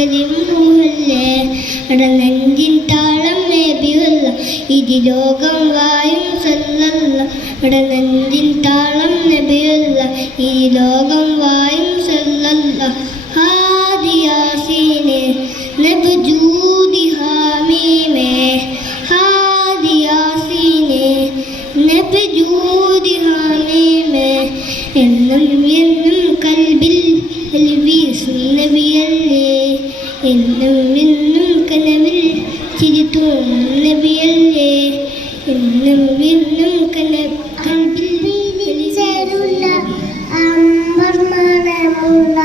കരിമുല്ലേ നെഞ്ചിൻ താളം നബിയുള്ള ഇതി ലോകം വായും സല്ലല്ല നെഞ്ചിൻ താളം നബിയുള്ള ഇതി ലോകം വായും സല്ലല്ല ഹാദിയാസീനെ നബ്ജൂദി ഹാമീമേ ഹാദിയാസീനെ നബ്ജൂദി ഹാമീമേ എന്നും എന്നും കൽബിൽ വീസും നബിയല്ലേ എന്നും എന്നും കനവിൽ ചിരിത്തോം നബിയല്ലേ എന്നും എന്നും കൽബിൽ വിളിച്ചരുള്ള അമ്പർമരമുള്ള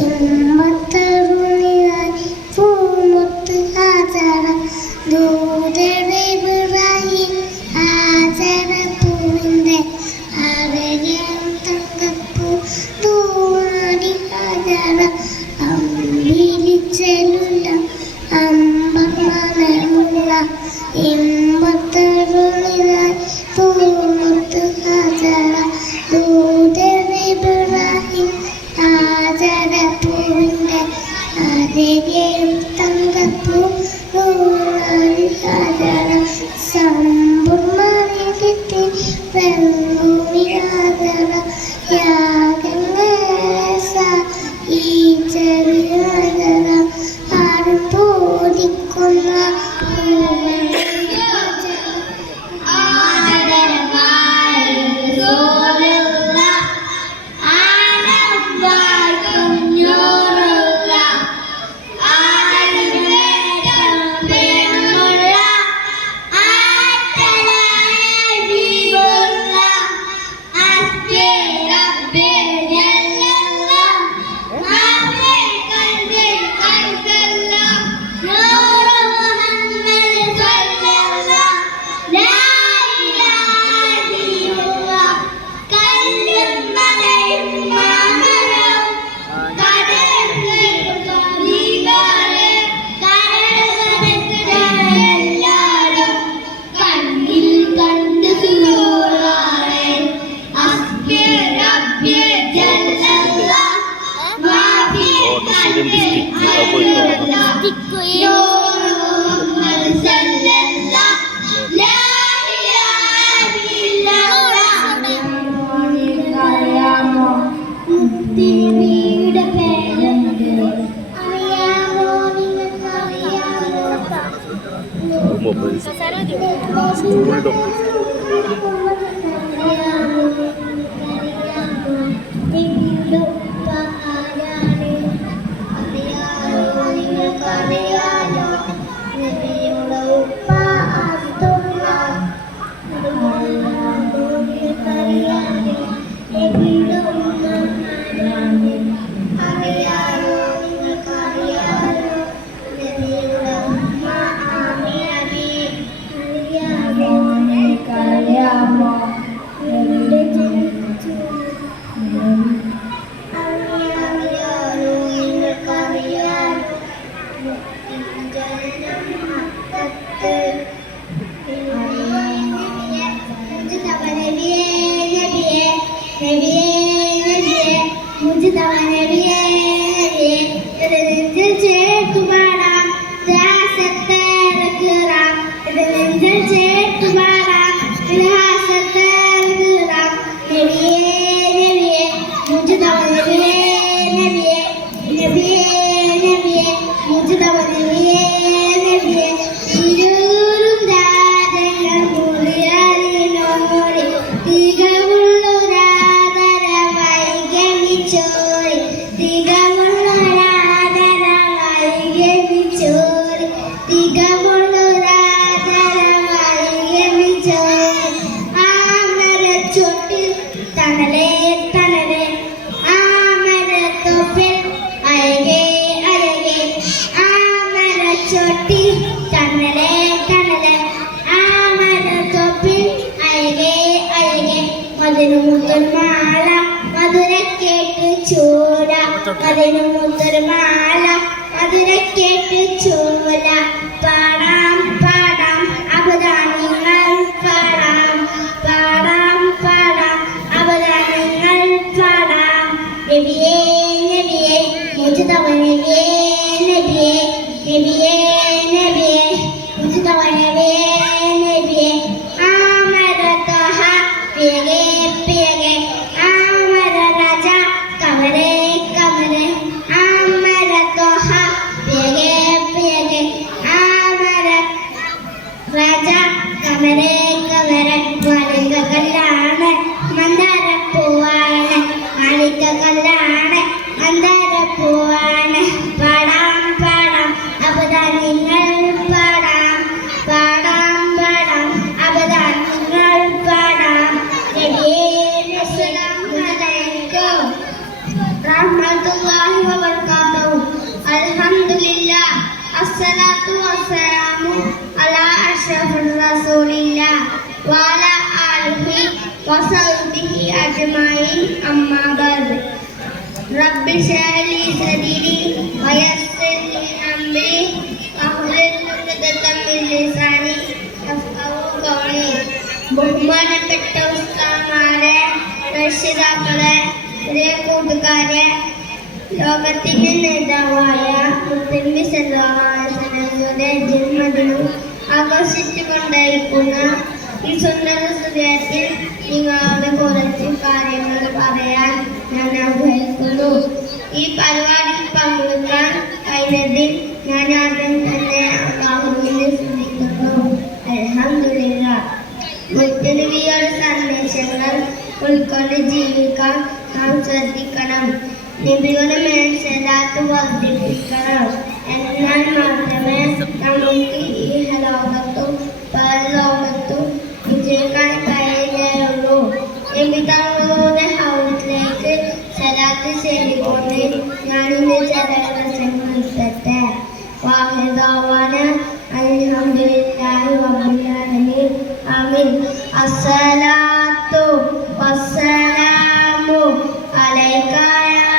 ഇമ്പത്തരുണിയായി പൂമുത്ത് ഹാജറ ദൂതവിറായി ഹാജറ പൂവിൻ്റെ അരയം തങ്കപ്പൂ ദൂടി ഹാജറ അമ്പിളിച്ചെലുള്ള അമ്പർമരമുള്ള ഇമ്പത്തരുണിയായി പൂമുത്ത് ഹാജറ ദൂതവിറായി ഹാജറ പൂവിൻ്റെ അരയം തങ്കപ്പൂ ദൂടി ഹാജറ സമ്പൂർണ്ണ വെള്ളൂരി ഹാജറ യാഗങ്ങള ഈ ചെറിയ ഹാജറ ആരും പോദിക്കുന്ന കല്ലാണ് അന്തരപ്പൂവാണ് പാടാം പാടാം അപദാനിങ്ങൾ പാടാം പാടാം പാടാം അപദാനിങ്ങൾ പാടാം അസ്സലാമു അലൈക്കും റഹ്മത്തുള്ളാഹി വബറകാതുഹു അൽഹംദുലില്ലാ അസ്സലാത്തു വസ്സലാമു അലാ അഷ്റഫിർ റസൂലില്ലാ വഅലാ ആലിഹി വസഹ്ബിഹി അജ്മഈൻ അമ്മാ ബഅദ് റബ്ബി ഇശ്റഹ് ലി സദ്രി വയസ്സിർ ലി അംരി വഹ്ലുൽ ഉഖ്ദതം മിൻ ലിസാനി യഫ്ഖഹു ഖൗലി. ബഹുമാനപ്പെട്ട ഉസ്താദുമാരെ, രക്ഷിതാക്കളെ, പ്രിയ കൂട്ടുകാരെ, ലോകത്തിന്റെ നേതാവായ മുത്തനബി സല്ലല്ലാഹു അലൈഹി വസല്ലമയുടെ ജന്മദിനം ആഘോഷിച്ചുകൊണ്ടിരിക്കുന്ന ഈ സുന്ദര ഹൃദയത്തിൽ നിങ്ങളുടെ കുറച്ച് കാര്യങ്ങൾ പറയാൻ ഞാൻ ആഗ്രഹിക്കുന്നു. ഈ പരിപാടിയിൽ പങ്കെടുക്കാൻ കഴിഞ്ഞതിൽ ഞാൻ ആദ്യം തന്നെ അല്ലാഹുവിനെ സ്തുതിക്കുന്നു. അൽഹംദുലില്ലാഹ്. മുത്തനബിയുടെ സന്ദേശങ്ങൾ ഉൾക്കൊണ്ട് ജീവിക്കാൻ നാം ശ്രദ്ധിക്കണം. നബിയുടെ മേൽ സ്വലാത്ത് വർദ്ധിപ്പിക്കണം. എന്നാൽ മാത്രമേ നമുക്ക് ഈ ലോകത്തും പരലോകത്തും വിജയിക്കാൻ കഴിയുകയുള്ളൂ. നബി തങ്ങളുടെ ഹൗസിലേക്ക് സ്വലാത്ത് ചെയ്തുകൊണ്ട് ഞാനിന്ന് ചില വശങ്ങൾ ഉൾപ്പെട്ടെ. വാഹിദാവാന അൽഹംദുലില്ലാഹി റബ്ബിൽ ആലമീൻ. ആമീൻ. അസ്സലാത്തു വസ്സലാമു അലൈക യാ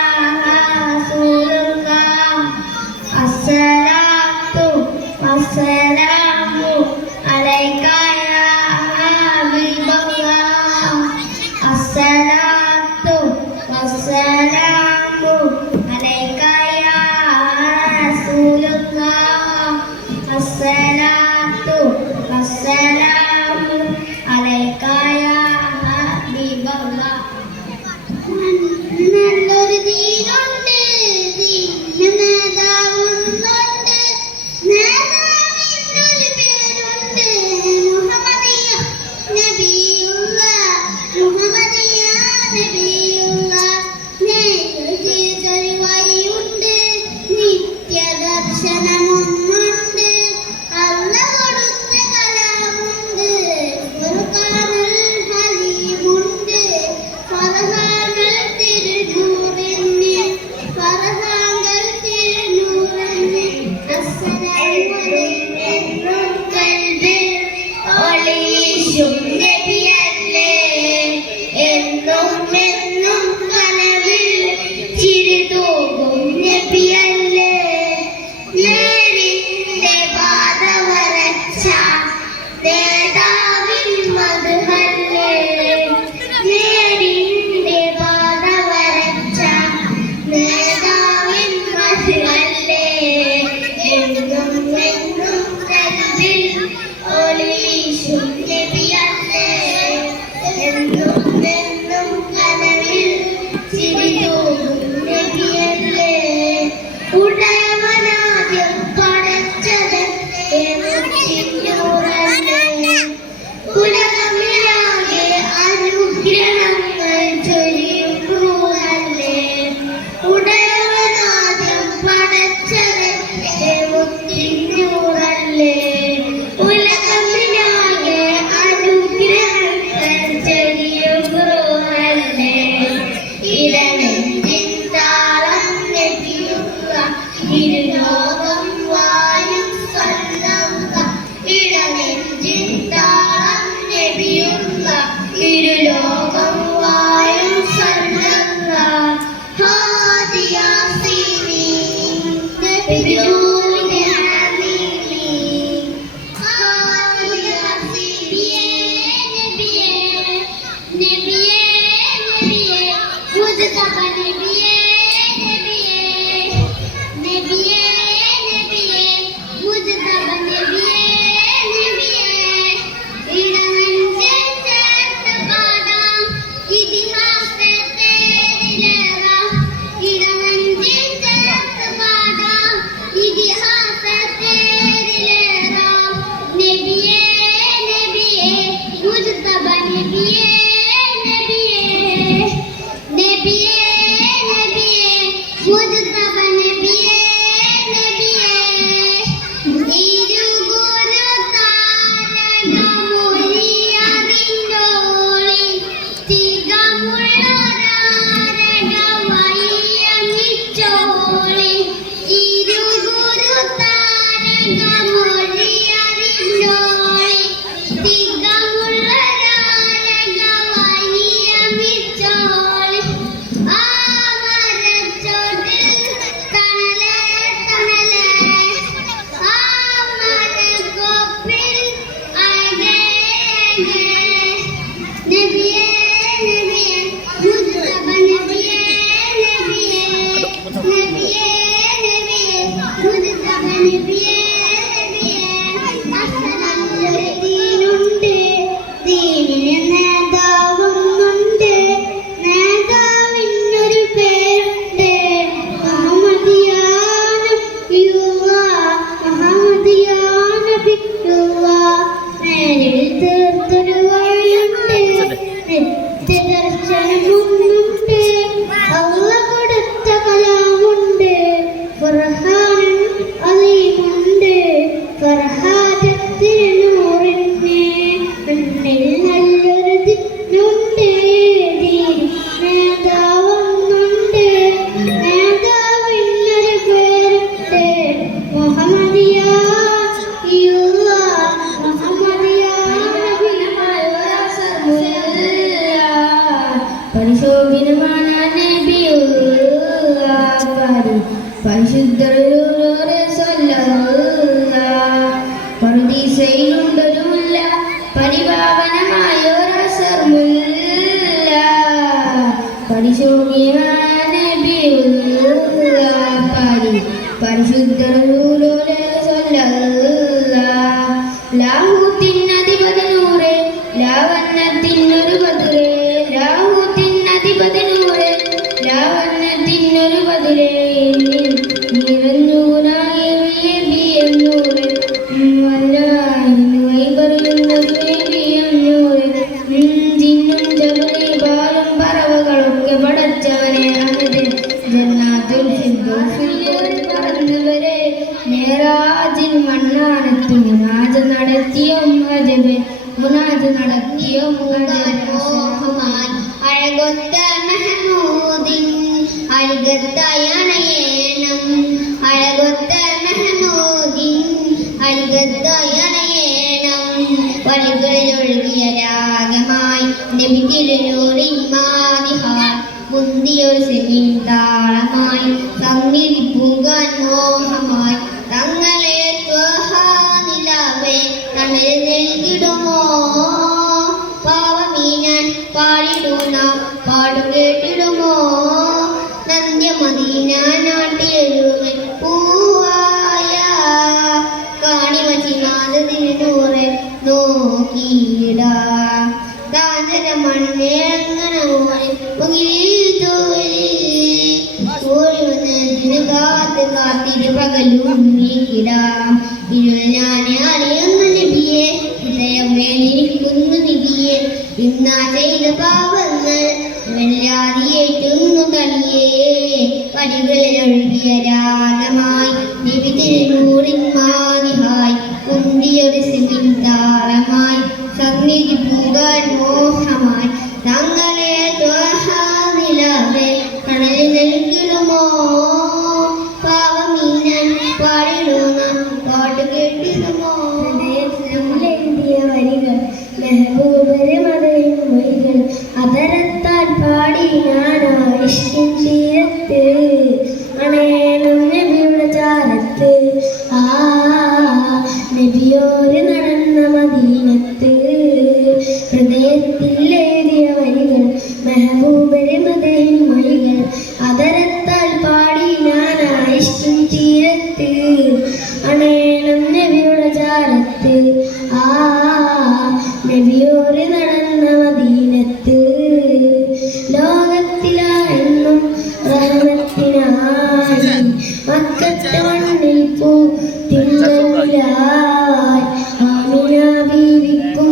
റസൂലല്ലാഹ്. അസ്സലാത്തു വസ്സലാമു അലൈക യാ ഹബീബല്ലാഹ്. അസ്സലാത്തു വസ്സലാമു അലൈക യാ റസൂലല്ലാഹ്. അസ്സലാത്തു വസ്സലാമു അലൈക യാ ഹബീബല്ലാഹ്. നല്ലൊരു ദീനുണ്ട്, ദീനിന് നേതാവുന്നുണ്ട്, നേതാവിനൊരു പേരുണ്ട്, മുഹമ്മദിയ നബിയുള്ള, മുഹമ്മദിയ നബിയുള്ള. നേരിട്ടൊരു വഴിയുണ്ട്, നിത്യദർശനമൊന്നുണ്ട്, അള്ള കൊടുത്ത കലാമുണ്ട്, ഖുർആനുൽ ഹലീമുണ്ട്, ഫർഹാങ്ങൾ തിരുനൂറിന്, ഫർഹാങ്ങൾ തിരുനൂറിന്. അസ്സലാമു അലൈക്കും കൽബിൽ ഒളിയിശും നബിയല്ലേ, എന്നും എന്നും കനവിൽ ചിരിതൂകും നബിയല്ലേ. നേരിന്റെ പാത വരച്ച നേതാവിൻ മദ്ഹല്ലേ, നേരിന്റെ പാത വരച്ച നേതാവിൻ മദ്ഹല്ലേ. എന്നും എന്നും കൽബിൽ ഒളിയിശും നബിയല്ലേ, എന്നും എന്നും കനവിൽ ചിരിതൂകും നബിയല്ലേ. ഉടയവനാദ്യം പടച്ചത് മുത്തിന്നൂറല്ലേ, ഉലകമിലാകെ അനുഗ്രഹങ്ങൾ ചൊരിയും റൂഹല്ലേ. ഉടയവനാദ്യം പടച്ചത് മുത്തിന്നൂറല്ലേ, ഉലകമിലാകെ അനുഗ്രഹങ്ങൾ ചൊരിയും റൂഹല്ലേ. ഇടനെഞ്ചിൻ താളം നബിയുള്ള, ഇരുലോകം വായും സ്വന്തം. ഇടനെഞ്ചിൻ താളം നബിയുള്ള, ഇരുലോകം വായും സ്വന്തം. ഹാദി യാസീനി നബിയൂനി ഹമീദി. ഹാദി യാസീനി നബിയേ നബിയേ നബിയേ മുസ്തഫ നബിയേ നബിയേ നബിയേ നബിയേ മുസ്തഫ നബിയേ നബിയേ. ഇടനെഞ്ചിൽ ചേർത്ത് പാടാം ഇതിഹാസത്തേരിലേറാം, ഇടനെഞ്ചിൽ ചേർത്ത് പാടാം ഇതിഹാസത്തേരിലേറാം. നബിയേ നബിയേ മുസ്തഫ നബിയേ നബിയേ നബിയേ മുജ്തബ നബിയേ നബിയേ തിരുഗുരു താരകമൊഴി അറിഞ്ഞോളി തികമുള്ളൊരാരക വയ്യമിച്ചോളി തിരുഗുരു താരകമൊഴി അറിഞ്ഞോളി തികമുള്ളൊരാരക വയ്യമിച്ചോളി ആ മരച്ചോട്ടിൽ തണലേ തണലേ ആ മരക്കൊപ്പിൽ അഴകേ നബിയേ നബിയേ മുജ്തബ നബിയേ നബിയേ നബിയേ നബിയേ മുജ്തബ നബിയേ നബിയേ അസ്സലാമു ദീനുണ്ട് ദീനിന് നേതാവൊന്നുണ്ട് നേതാവിനൊരു പേരുണ്ട് മുഹമ്മദിയാന നബിയുള്ള മുഹമ്മദിയാന നബിയുള്ള നേരിൽ തീർത്തൊരു വഴിയുണ്ട് നിത്യദർശനമൊന്നുണ്ട് അള്ള കൊടുത്ത കലാമുണ്ട് ഫർഹാൻ അലീമുണ്ട് ഫർഹാജത്തിന് നൂറിന് മുന്നിൽ നല്ലൊരു ദിനുണ്ട് നേതാവൊന്നുണ്ട് നേതാവിനൊരു പേരുണ്ട് മുഹമ്മദിയ പരിശോഭിതமான നബിയുള്ള പരിശുദ്ധരുടെ പറുദീസയിലുണ്ടൊരുമില്ല പരിപാവനമായ ഒരസർമുല്ല പരിശോഭിതமான നബിയുള്ള പരിശുദ്ധരുടെ ലാഹൂത്തിനധിപതനൂറ് ലാവണ്ണത്തിനൊരു ബദുരേ ലാഹൂത്തിനധിപതനൂറ് ലാവണ്ണത്തിനൊരു ബദുരേ നിറഞ്ഞൂനായ ബിയെന്നൂറ് വല്ലായി പറയുന്നത് ബിയെന്നൂറ് ജിന്നും ജബലി ബാലും പറവകളൊക്കെ പടച്ചവനെ അഹദ് ജന്നാത്തുൽ ഫിർദൗസിൽ പറന്നവരെ മേറാജിൽ മണ്ണാനത്ത് മുനാജ് നടത്തിയ റഹ്മാൻ അഴകൊത്ത മെഹമൂദിൻ അരികത്തയണയേണം അഴകൊത്ത മെഹമൂദിൻ അരികത്തയണയേണം വഴികളിലൊഴുകിയ രാഗമായി നബി തിരുനൂറിൻ മാതിഹാൽ മുന്തിയൊരു സെമിൻ താളമായി സംഗീതി പൂകാൻ മോഹമായി തങ്ങളെ ത്വഹാനിലാവേ തണൽ നൽകിടുമോ പാവമീനാൻ പാടിടുന്ന പാടു കേട്ടിടുമോ നന്ദ്യമദീന നാട്ടിയൊരുവൻ പൂവായ കാണിമച്ചിനാഥ തിരുനൂറെ നോക്കിയിട താനര മണ്ണേങ്ങനെ മുകിലിൽ തോലി ഓടി വന്നതിന് കാത്തിരി പകലും നീക്കിടാം ഇരുൾ ഞാനെ അറിയുന്ന നബിയെ ഹൃദയം വേണിരിക്കുന്നു നബിയെ ഇന്നാ ചെയ്ത പാപങ്ങൾ വെല്ലാതിയേറ്റുന്നു തളിയേ വഴികളിലൊഴുകിയ രാഗമായി നബി തിരുനൂറിൻ മാതിഹായി കുന്തിയൊരു സിമിൻ താളമായി സന്നിധി പൂകാൻ മോഹമായി തങ്ങളെ ത്വഹാനിലാവേ തണൽ നൽകിടുമോ പാവമീനാൻ പാടിടുന്ന പാട്ട് കേട്ടിടുമോ എഴുതിയ വരികൾ മെഹബൂബരെ മതയും മൊഴികൾ അതരത്താൽ പാടി ഞാനായിഷ്കിൻ തീരത്ത് അണേണം നബിയുടെ ചാരത്ത് ആ നബിയോര് നടന്ന മദീനത്ത് ഹൃദയത്തിൽ എഴുതിയ വരികൾ മെഹബൂബരെ മതയും മൊഴികൾ അതരത്താൽ പാടി ഞാനായിഷ്കിൻ തീരത്ത് അണേണം നബിയുടെ ചാരത്ത് ആ നബിയോര് നടന്ന മദീനത്ത് ലോകത്തിലായെന്നും റഹ്മത്തിനായി മക്കത്തെ മണ്ണിൽ പൂ തിരുനായി ആമിന ബീവിക്കും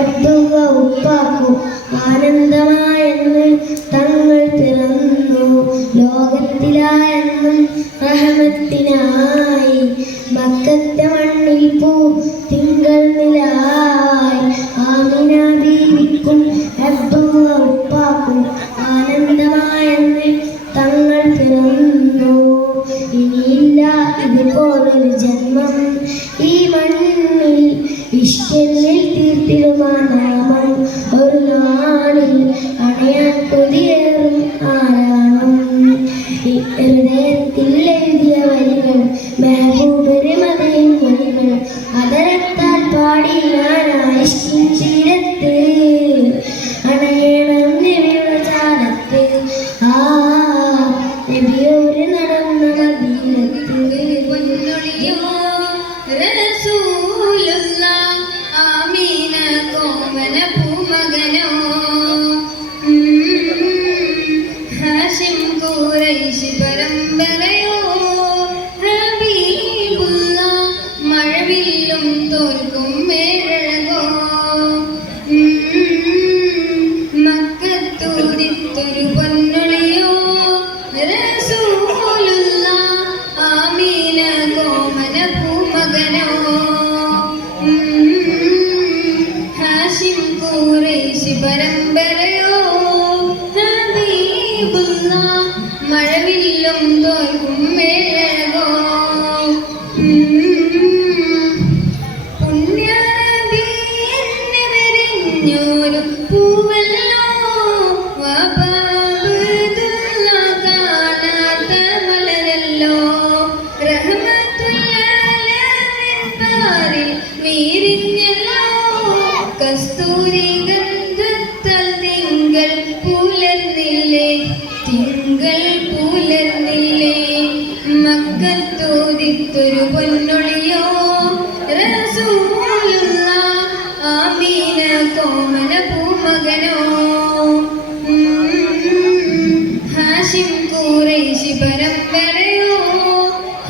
അബ്ദുള്ള ഉപ്പാക്കും ആനന്ദമായെന്ന് തങ്ങൾ പിറന്നു ലോകത്തിലായ റഹമത്തിനായി മക്കത്തെ മണ്ണിൽ പൂ തിങ്കൾ നിലായി ആമിന ബീവിക്കും അബ്ദുള്ള ഉപ്പാക്കും ആനന്ദമായെന്ന് തങ്ങൾ പിറന്നു. ഇനിയില്ല ഇതുപോലൊരു ജന്മം ഈ മണ്ണിൽ ഇഷ്കലിൽ തീർത്തിടുമാ നാമം ഒരു നാളിൽ അണയാൻ കൊതിയേറും ആരാണം. ഹൃദയത്തിൽ എഴുതിയ വരികൾ മെഹബൂബിന്റെ മതയിൻ മൊഴികൾ അതരത്താൽ പാടി ഞാനായി തീരത്ത് അണയണം നബിയുടെ ചാരത്ത് ആ നബിയോര് നടന്ന മദീനത്ത്. ആമീന കോമന പൂമകനോ ഹാഷിം ഖുറൈശി പരമ്പരയോ ഹബീബുള്ള മഴവില്ലും തോൽക്കും വേഴകോ മക്കത്തൂതിത്തൊരു പൊന്നൊളിയോ റസൂലുള്ള ആമീന കോമന പൂമകനോ ഹാഷിം ഖുറൈശി പരമ്പരയോ ഹബീബുള്ള മഴവില്ലും തോൽക്കും വേഴകോ പുണ്യനബി എന്നെ വരിഞ്ഞൊരു പൂവല്ലോ വബഅബ്ദുള്ള കാണാത്ത മലരല്ലോ റഹ്മത്തുൽ വീരിഞ്ഞല്ലോ കസ്തൂരി ഗന്ധത്താൽ തിങ്കൾ പുലർന്നില്ലേ തിങ്കൾ പുലർന്നില്ലേ മക്കത്തോതിത്തൊരു പൊന്നൊളിയോ റസൂലുള്ള ആമീന കോമന പൂമകനോ ഹാഷിം ഖുറൈശി പരമ്പരയോ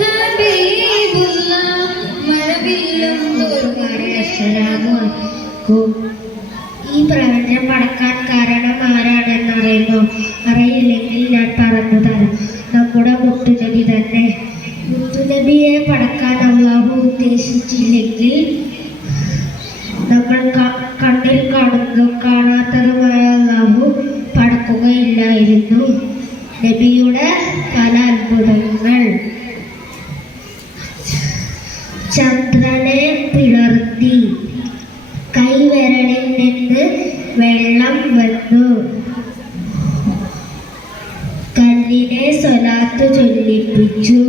ഹബീബുള്ള മഴവില്ലും ഈ പ്രപഞ്ചം പടക്കാൻ കാരണം ആരാണെന്നറിയുന്നു? അറിയില്ലെങ്കിൽ ഞാൻ പറഞ്ഞു തരാം. നമ്മുടെ മുത്തുനബി തന്നെ. മുത്തുനബിയെ പടക്കാൻ അള്ളാഹു ഉദ്ദേശിച്ചില്ലെങ്കിൽ നമ്മൾ കണ്ണിൽ കാണുന്നതും കാണാത്തതുമായ അള്ളാഹു പടക്കുകയില്ലായിരുന്നു. നബിയുടെ പല അത്ഭുതങ്ങൾ. ചന്ദ്രനെ പിളർത്തി കൈവിരലിൽ നിന്ന് വെള്ളം വന്നു. കല്ലിനെ സ്വലാത്ത് ചൊല്ലിപ്പിച്ചു.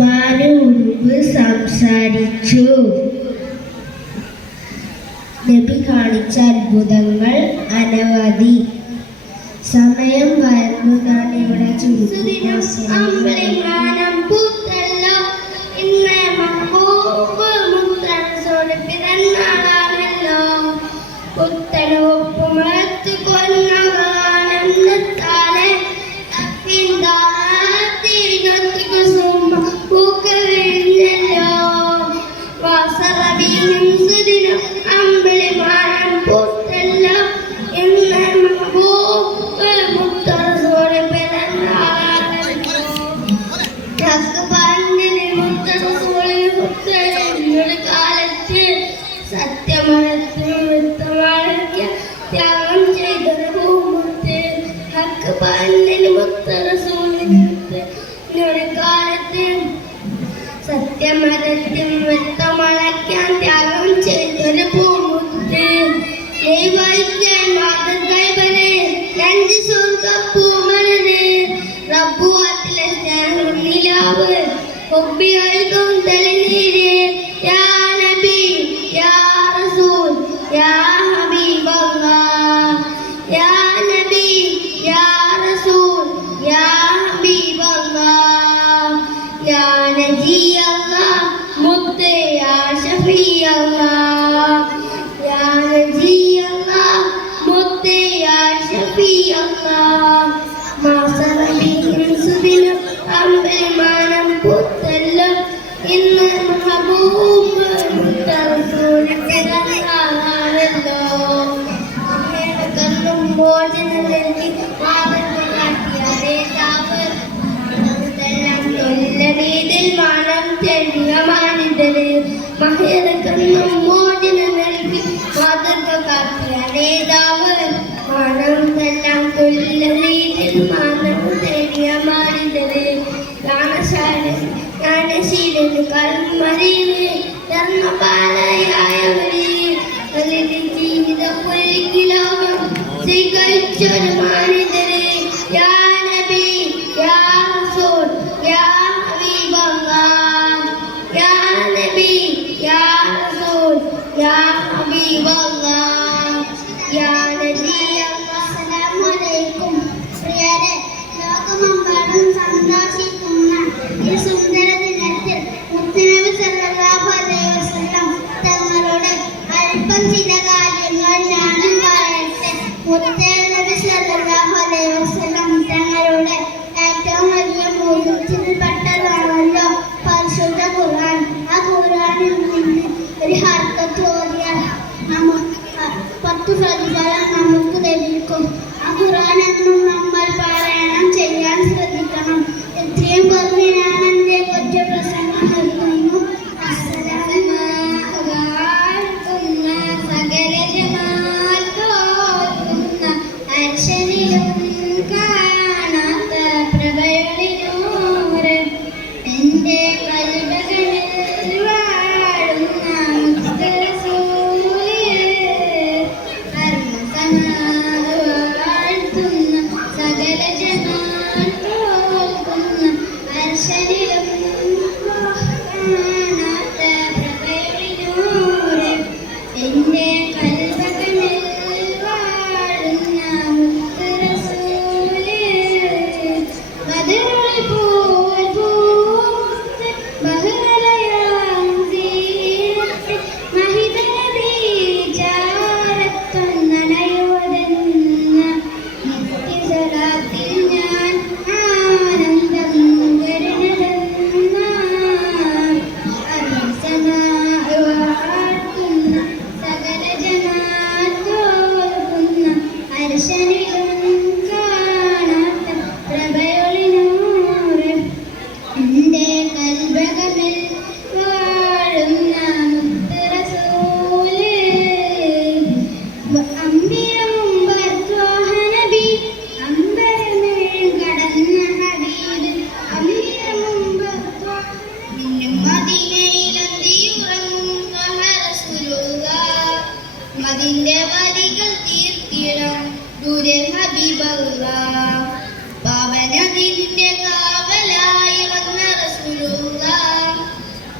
മാനുറുമ്പ് സംസാരിച്ചു. നബി കാണിച്ച അത്ഭുതങ്ങൾ അനവധി. സമയം വരുന്നു ഞാൻ ഇവിടെ ചുരുക്കുന്നു. സത്യമരത്തിൽ വ്യക്തമളയ്ക്കാൻ ത്യാഗം ചെയ്തൊരു പൂമുത്ത് ദൈവൈക്യൻ മാതൃകൈവരെ രഞ്ജി സ്വർഗപ്പൂമലര് റബ്ബുവാത്തിലെ സ്നേഹം നിലാവ് ഒപ്പിയൊഴുകും തെളിനീര് യാ നബി യാ റസൂൽ യാ ഹബീബല്ലാഹ് യാ നബി യാ റസൂൽ യാ ഹബീബല്ലാഹ് യാ നജി അല്ലാഹ് മുത്ത് യാ ഷഫീ അല്ലാഹ് യാ നജി അല്ലാഹ് മുത്ത് യാ ഷഫീ അല്ലാഹ് മാസറബിൻ സുദിനം അമ്പലിമാനം പുത്തല്ലോ തിരുമാനവും തേടിയ മാറിതരെ ജ്ഞാനശീലന് കൽമറിവ് ധർമ്മപാലയായവരെ അതിന്റെ ജീവിത പുരകിലോകം സ്വീകരിച്ചൊരു മാറിതരെ യാ നബി യാ റസൂൽ യാ ഹബീബല്ലാഹ് യാ നബി യാ റസൂൽ യാ ഹബീബല്ലാഹ് യാ നബി അസ്സലാമു അലൈക്കും. പ്രിയരെ, ലോകമെമ്പാടും സന്തോഷിക്കുന്ന ഈ സുന്ദര ദിനത്തിൽ മുത്തുനബി സല്ലല്ലാഹു അലൈഹി വസല്ലം തങ്ങളോട് അല്പം ചില കാര്യങ്ങൾ ഞാനും പറയട്ടെ. മുത്തുനബി സല്ലല്ലാഹു അലൈഹി വസല്ലം തങ്ങളോട് ഏറ്റവും വലിയ മൂല്യത്തിൽപ്പെട്ടതാണല്ലോ പരിശുദ്ധ ഖുർആൻ. ആ ഖുർആനിൽ നിന്ന് ഒരു ഹർക്കത്ത് ഓതിയാൽ 10 പ്രതിഫലം നമുക്ക് ലഭിക്കും. ആ ഖുർആൻ എന്നും നമ്മൾ പാരായണം ചെയ്യാൻ ശ്രദ്ധിക്കണം. എത്രയും പറഞ്ഞ് ഞാൻ എൻ്റെ ഒറ്റ പ്രസംഗം നിർത്തുന്നു. സകല ജമാഅത്തോതുന്ന അർശനിലും കാണാത്ത പ്രഭകളിലൂടെ എൻ്റെ കൽബകളിൽ വാഴുന്ന മുത്ത് റസൂലേ, വാഴ്ത്തുന്ന സകല ജമാഅത്തോതുന്ന അർശനിലും കാണാത്ത പ്രഭകളിലൂടെ എൻ്റെ കൽബകളിൽ വാഴുന്ന മുത്ത് റസൂലേ, ബദറുൽ പോൽ പൂത്ത് ബഹറലയാം സീനത്ത് മഹിത നബി ചാരത്തൊന്നണയോതെന്ന നിത്യസലാത്തിൽ ഞാൻ ആനന്ദം നുകരുന്നതെന്ന അർസനായി വാഴ്ത്തുന്ന സകല ജമാഅത്തോതുന്ന അർശനിലും കാണാത്ത പ്രഭയൊളിനൂറ് എൻ്റെ കൽബകളിൽ വാഴുന്ന മുത്ത് റസൂലേ, അമ്പിയ മുമ്പർ ത്വാഹ നബി അമ്പരമേൽ കടന്ന ഹബീബ്, അമ്പിയ മുമ്പർ ത്വാഹ മിന്നും മദീനയിലെത്തിയുറങ്ങും ത്വാഹ റസൂലുള്ളാഹ്, മദിന്റെ വരികൾ തീർത്തിടാം ദൂരെ ഹബീബല്ലാഹ്, പാവനദിന്റെ കാവലായി വന്ന റസൂലുള്ളാഹ്,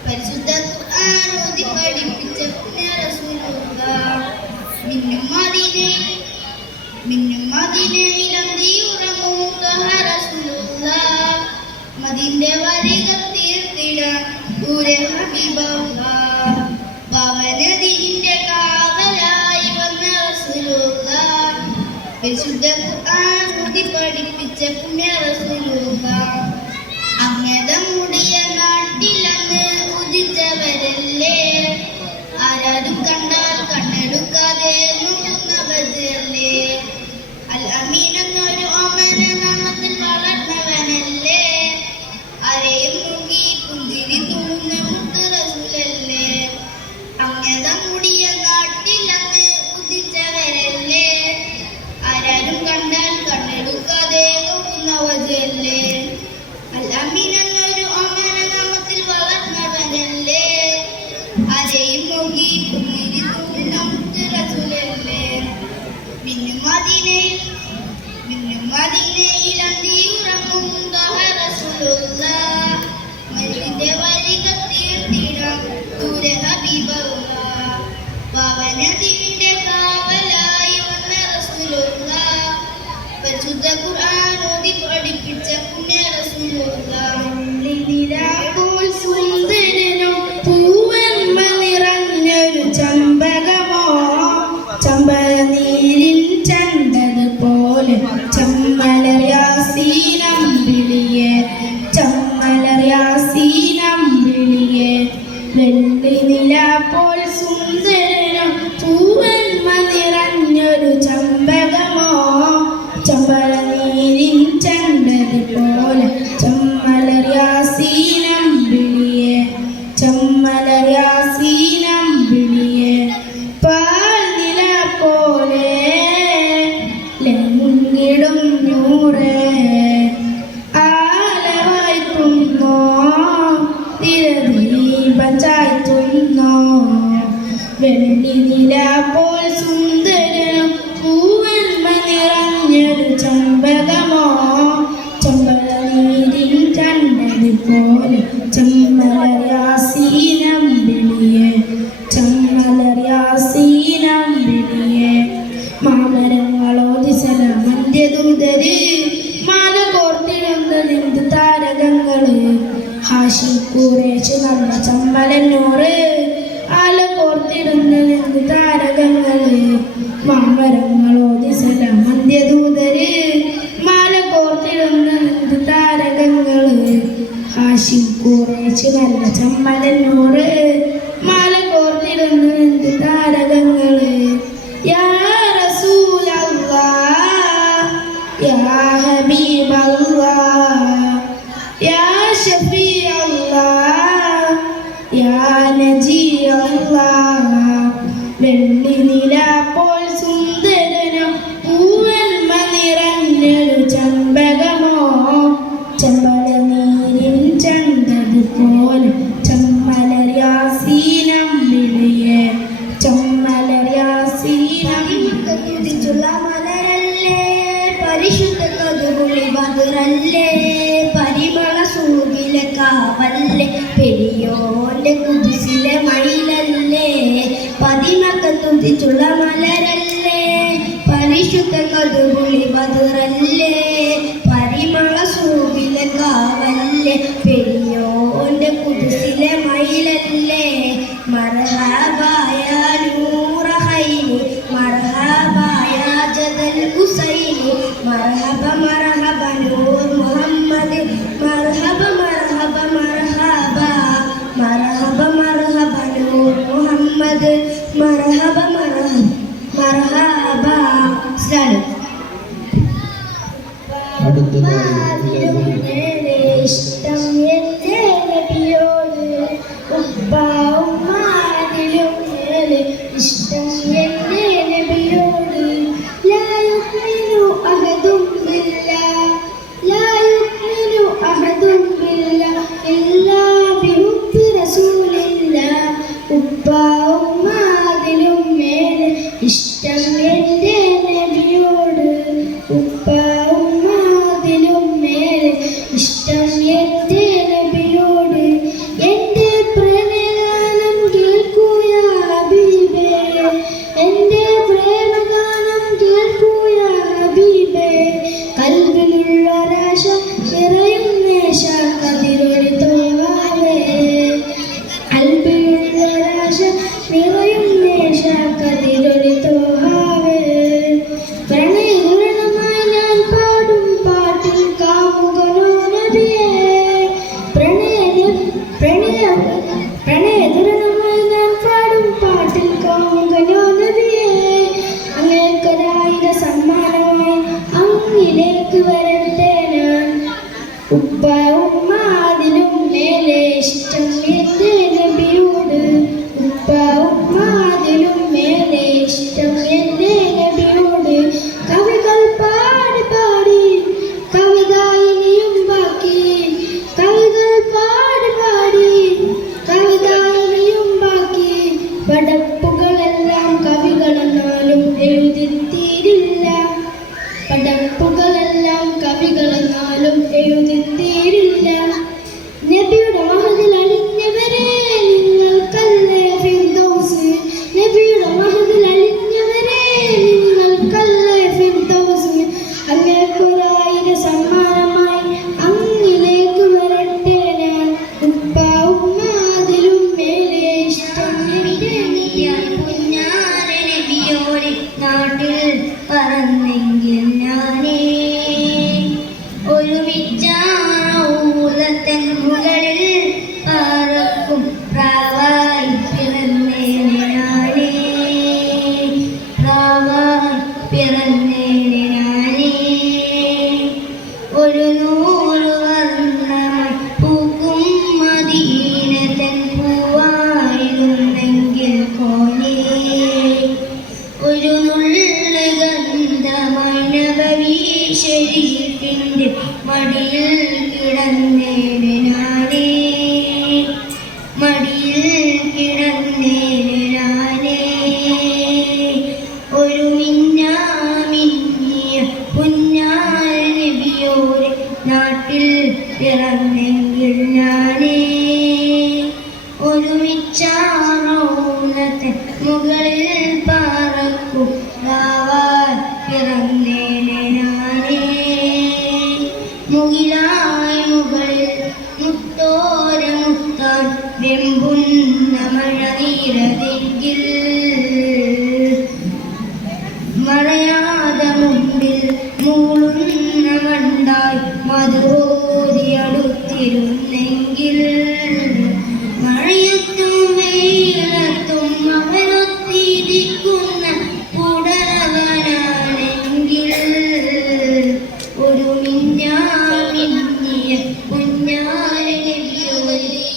പരിശുദ്ധ ഖുർആൻ ഓതി പഠിപ്പിച്ച പുണ്യ റസൂലുള്ളാഹ്, മിന്നും മദീനയിലെത്തിയുറങ്ങും ത്വാഹ റസൂലുള്ളാഹ്, മദിന്റെ വരികൾ തീർത്തിടാൻ ദൂരെ ഹബീബല്ലാഹ്, പാവനദിന്റെ കാവലായി വന്ന റസൂലുള്ളാഹ്, പരിശുദ്ധ ഖുർആൻ ഓതി പഠിപ്പിച്ച പുണ്യ റസൂലുള്ളാഹ്, അങ്ങേതം മുടിയ നാട്ടിലന്ന് ഉദിച്ചവരല്ലേ, ആരാരും കണ്ടാൽ കണ്ണെടുക്കാതെ നോക്കുന്നവരല്ലേ, അൽ അമീൻ എന്നൊരു ഓമന നാമത്തിൽ വളർന്നവനല്ലേ, ആരെയും നോക്കി പുഞ്ചിരി തൂങ്ങുന്ന മുത്ത് റസൂലല്ലേ, അങ്ങേതം മുടിയ നാട്ടിലന്ന് ഉദിച്ചവരല്ലേ, ആരാരും കണ്ടാൽ കണ്ണെടുക്കാതെ നോക്കുന്നവരല്ലേ, അൽ അമീൻ എന്നൊരു ഓമന നാമത്തിൽ വളർന്നവനല്ലേ, ആരെയും നോക്കി പുഞ്ചിരി തൂങ്ങുന്ന മുത്ത് റസൂലല്ലേ, മിന്നും മദീനയിൽ അന്തിയുറങ്ങും ത്വാഹ റസൂലുള്ളാഹ്, മദിന്റെ വരികൾ തീർത്തിടാം ദൂരെ ഹബീബല്ലാഹ്, പാവനദിന്റെ കാവലായി വന്ന റസൂലുള്ളാഹ്, പരിശുദ്ധ ഖുർആൻ ഓതി പഠിപ്പിച്ച പുണ്യ റസൂലുള്ളാഹ്, നിലാപ്പോൾ സുന്ദരനോ പൂവന്മ നിറഞ്ഞൊരു ചമ്പകമോ, ചമ്പനീരിൻ ചന്തത് പോലെ ചമ്മലർ യാസീനം വിളിയെ, ചമ്മലർ യാസീനം വിളിയെ, വെള്ളി നിലാപ്പോൾ സുന്ദരനോ പൂവന്മ നിറഞ്ഞൊരു ചമ്പകമോ, ചമ്പനീരിൻ ചന്തത് പോലെ ചമ്മലർ യാസീനം വിളിയെ, ചമ്മലർ യാസീനം വിളിയെ, പാൽനില പോലെ ലംഘിടും നൂറേ മാല കോർത്തിടുന്നതെന്ത് താരകങ്ങള് ഹാഷിം ഖുറൈശ് നല്ല ചമ്മലന്നൂറ് ആല കോർത്തിടുന്നതെന്ത് താരകങ്ങള് മാമരങ്ങളോതി സലാം മന്ത്യദൂതര് മാല കോർത്തിടുന്നതെന്ത് താരകങ്ങള് ഹാഷിം ഖുറൈശ് നല്ല ചമ്മലന്നൂറ് മാല കോർത്തിടുന്നതെന്ത് താരകങ്ങള് യാ റസൂലല്ലാഹ് യാ ഹബീബല്ലാഹ് യാ ഷഫീഅല്ലാഹ് യാ നജിയല്ലാഹ് വെള്ളി നില പോൽ സുന്ദരനോ പൂവന്മ നിറഞ്ഞൊരു ചമ്പകമോ ചമ്പള നീരിൻ ചന്തത് പോലെ ചമ്മലർ യാസീനം വിളിയെ ചമ്മലർ യാസീനം തുതിച്ചുള്ള മലരല്ലേ പരിശുദ്ധ കതുകുളി ബദറല്ലേ പരിമള സൂകിലെ കാവല്ലേ പെരിയോന്റെ കുതിസിലെ മയിലല്ലേ പതിമക്ക തുതിച്ചുള്ള മലരല്ലേ പരിശുദ്ധ കതുകുളി ബദറല്ലേ പരിമള സൂകിലെ കാവല്ലേ പെരിയോന്റെ കുതിസിലെ മയിലല്ലേ മർഹബായ നൂറ ഹൈനി മർഹബായ ജദൽ ഹുസൈനി മർഹബ മർഹബ നൂർ മുഹമ്മദ് മർഹബ മർഹബ മർഹബ മർഹബ മർഹബ നൂർ മുഹമ്മദ് മർഹബ മർഹബ മർഹബ സലാം ഇഷ്ടം എന്റെ നബിയോട് ഉപ്പാവും മാതിലും ഇഷ്ടം എന്റെ നബിയോട് ലാ യുഅ്മിനു അഹദും ബില്ലാഹ് ലാ യുഅ്മിനു അഹദും ബില്ലാഹ് ഇല്ലാ ബിഹുബ്ബി റസൂലില്ലാഹ് ഉപ്പാവും മാതിലും ഇഷ്ടം എന്റെ നബിയോട് ഉപ്പാവും മാതിലും ഇഷ്ടം എന്റെ നബിയോട് എന്റെ പ്രണയഗാനം കേൾക്കൂയ ഹബീബേ എന്റെ പ്രേമഗാനം കേൾക്കൂയ ഹബീബേ കൽബിലുള്ളൊരാശ നിറയും നേശ കതിരൊരു തോവാവേ കൽബിലുള്ളൊരാശ നിറയും നേശ കതിരൊരു തോവാവേ പ്രണയഗുണമായി ഞാൻ പാടും പാട്ടിൽ കാമുകനോ നബിയേ പ്രണയദുരണമായി ഞാൻ പാടും പാട്ടിൽ കാമുകനോ നബിയേ അങ്ങേക്കൊരായിര സമ്മാനമായി അങ്ങിലേക്ക് വരട്ടെ ഞാൻ ഉപ്പാവും മാതിലും മേലെ ഇഷ്ടം എന്റെ നബിയോട് ഉപ്പാവും മാതിലും മേലെ ഇഷ്ടം എന്റെ നബിയോട് കവികൾ പാടി പാടി കവിത ഇനിയും ബാക്കി കവികൾ പാടി പാടി കവിത ഇനിയും ബാക്കി പടപ്പുകളെല്ലാം കവികളെന്നാലും എഴുതിത്തീരില്ല പടപ്പുകളെല്ലാം കവികളെന്നാലും എഴുതിത്തീരില്ല നബിയുടെ മഹദിൽ അലിഞ്ഞവരെ നിങ്ങൾക്കല്ലേ ഫിർദൗസ് നബിയുടെ മഹദിൽ അലിഞ്ഞവരെ നിങ്ങൾക്കല്ലേ ഫിർദൗസ് അങ്ങേക്കൊരായിര സമ്മാനമായി അങ്ങിലേക്ക് വരട്ടെ ഞാൻ ഉപ്പാവും മാതിലും മേലെ ഇഷ്ടം എന്റെ കുഞ്ഞാന നബിയോരെ നാട്ടിൽ പറന്നെങ്കിൽ ഞാനേ ഒരുമിച്ചാഊലത്തൻ മുകളിൽ പറക്കും പ്രാവായി പിറന്നേനെ ഞാനേ പ്രാവായി പിറന്നേനെ ഞാനേ ഒരു നൂറ് വർണ്ണമായി പൂക്കും മദീനത്തൻ പൂവായിരുന്നെങ്കിൽ കോനേ ഒരു നുള്ള് ഗന്ധമായി നബവി ശരീഫിന്റെ മടിയിൽ കിടന്നേനെ ഞാനേ മടിയിൽ കിടന്നേനെ ഞാനേ ഒരു മിന്നാമിന്നിയ പുന്നാര നബിയോരെ നാട്ടിൽ പിറന്നെങ്കിൽ ഞാനേ ഒരുമിച്ചാറോണത്തെ മുകളിൽ പറക്കും പിറന്നേനെ ഞാനേ മുകിലായി മുകളിൽ മുത്തോര മുത്താൻ വെമ്പുന്ന മഴനീരതെങ്കിൽ മറയാതെ മുമ്പിൽ മൂളുന്ന മണ്ടായി മധുരോതി അടുത്തിരുന്നെങ്കിൽ മഴയത്തും വെയിലത്തും അവനൊത്തിരിക്കുന്ന ഉടലവനാണെങ്കിൽ ഒരു മിഞ്ഞാമിഞ്ഞിയ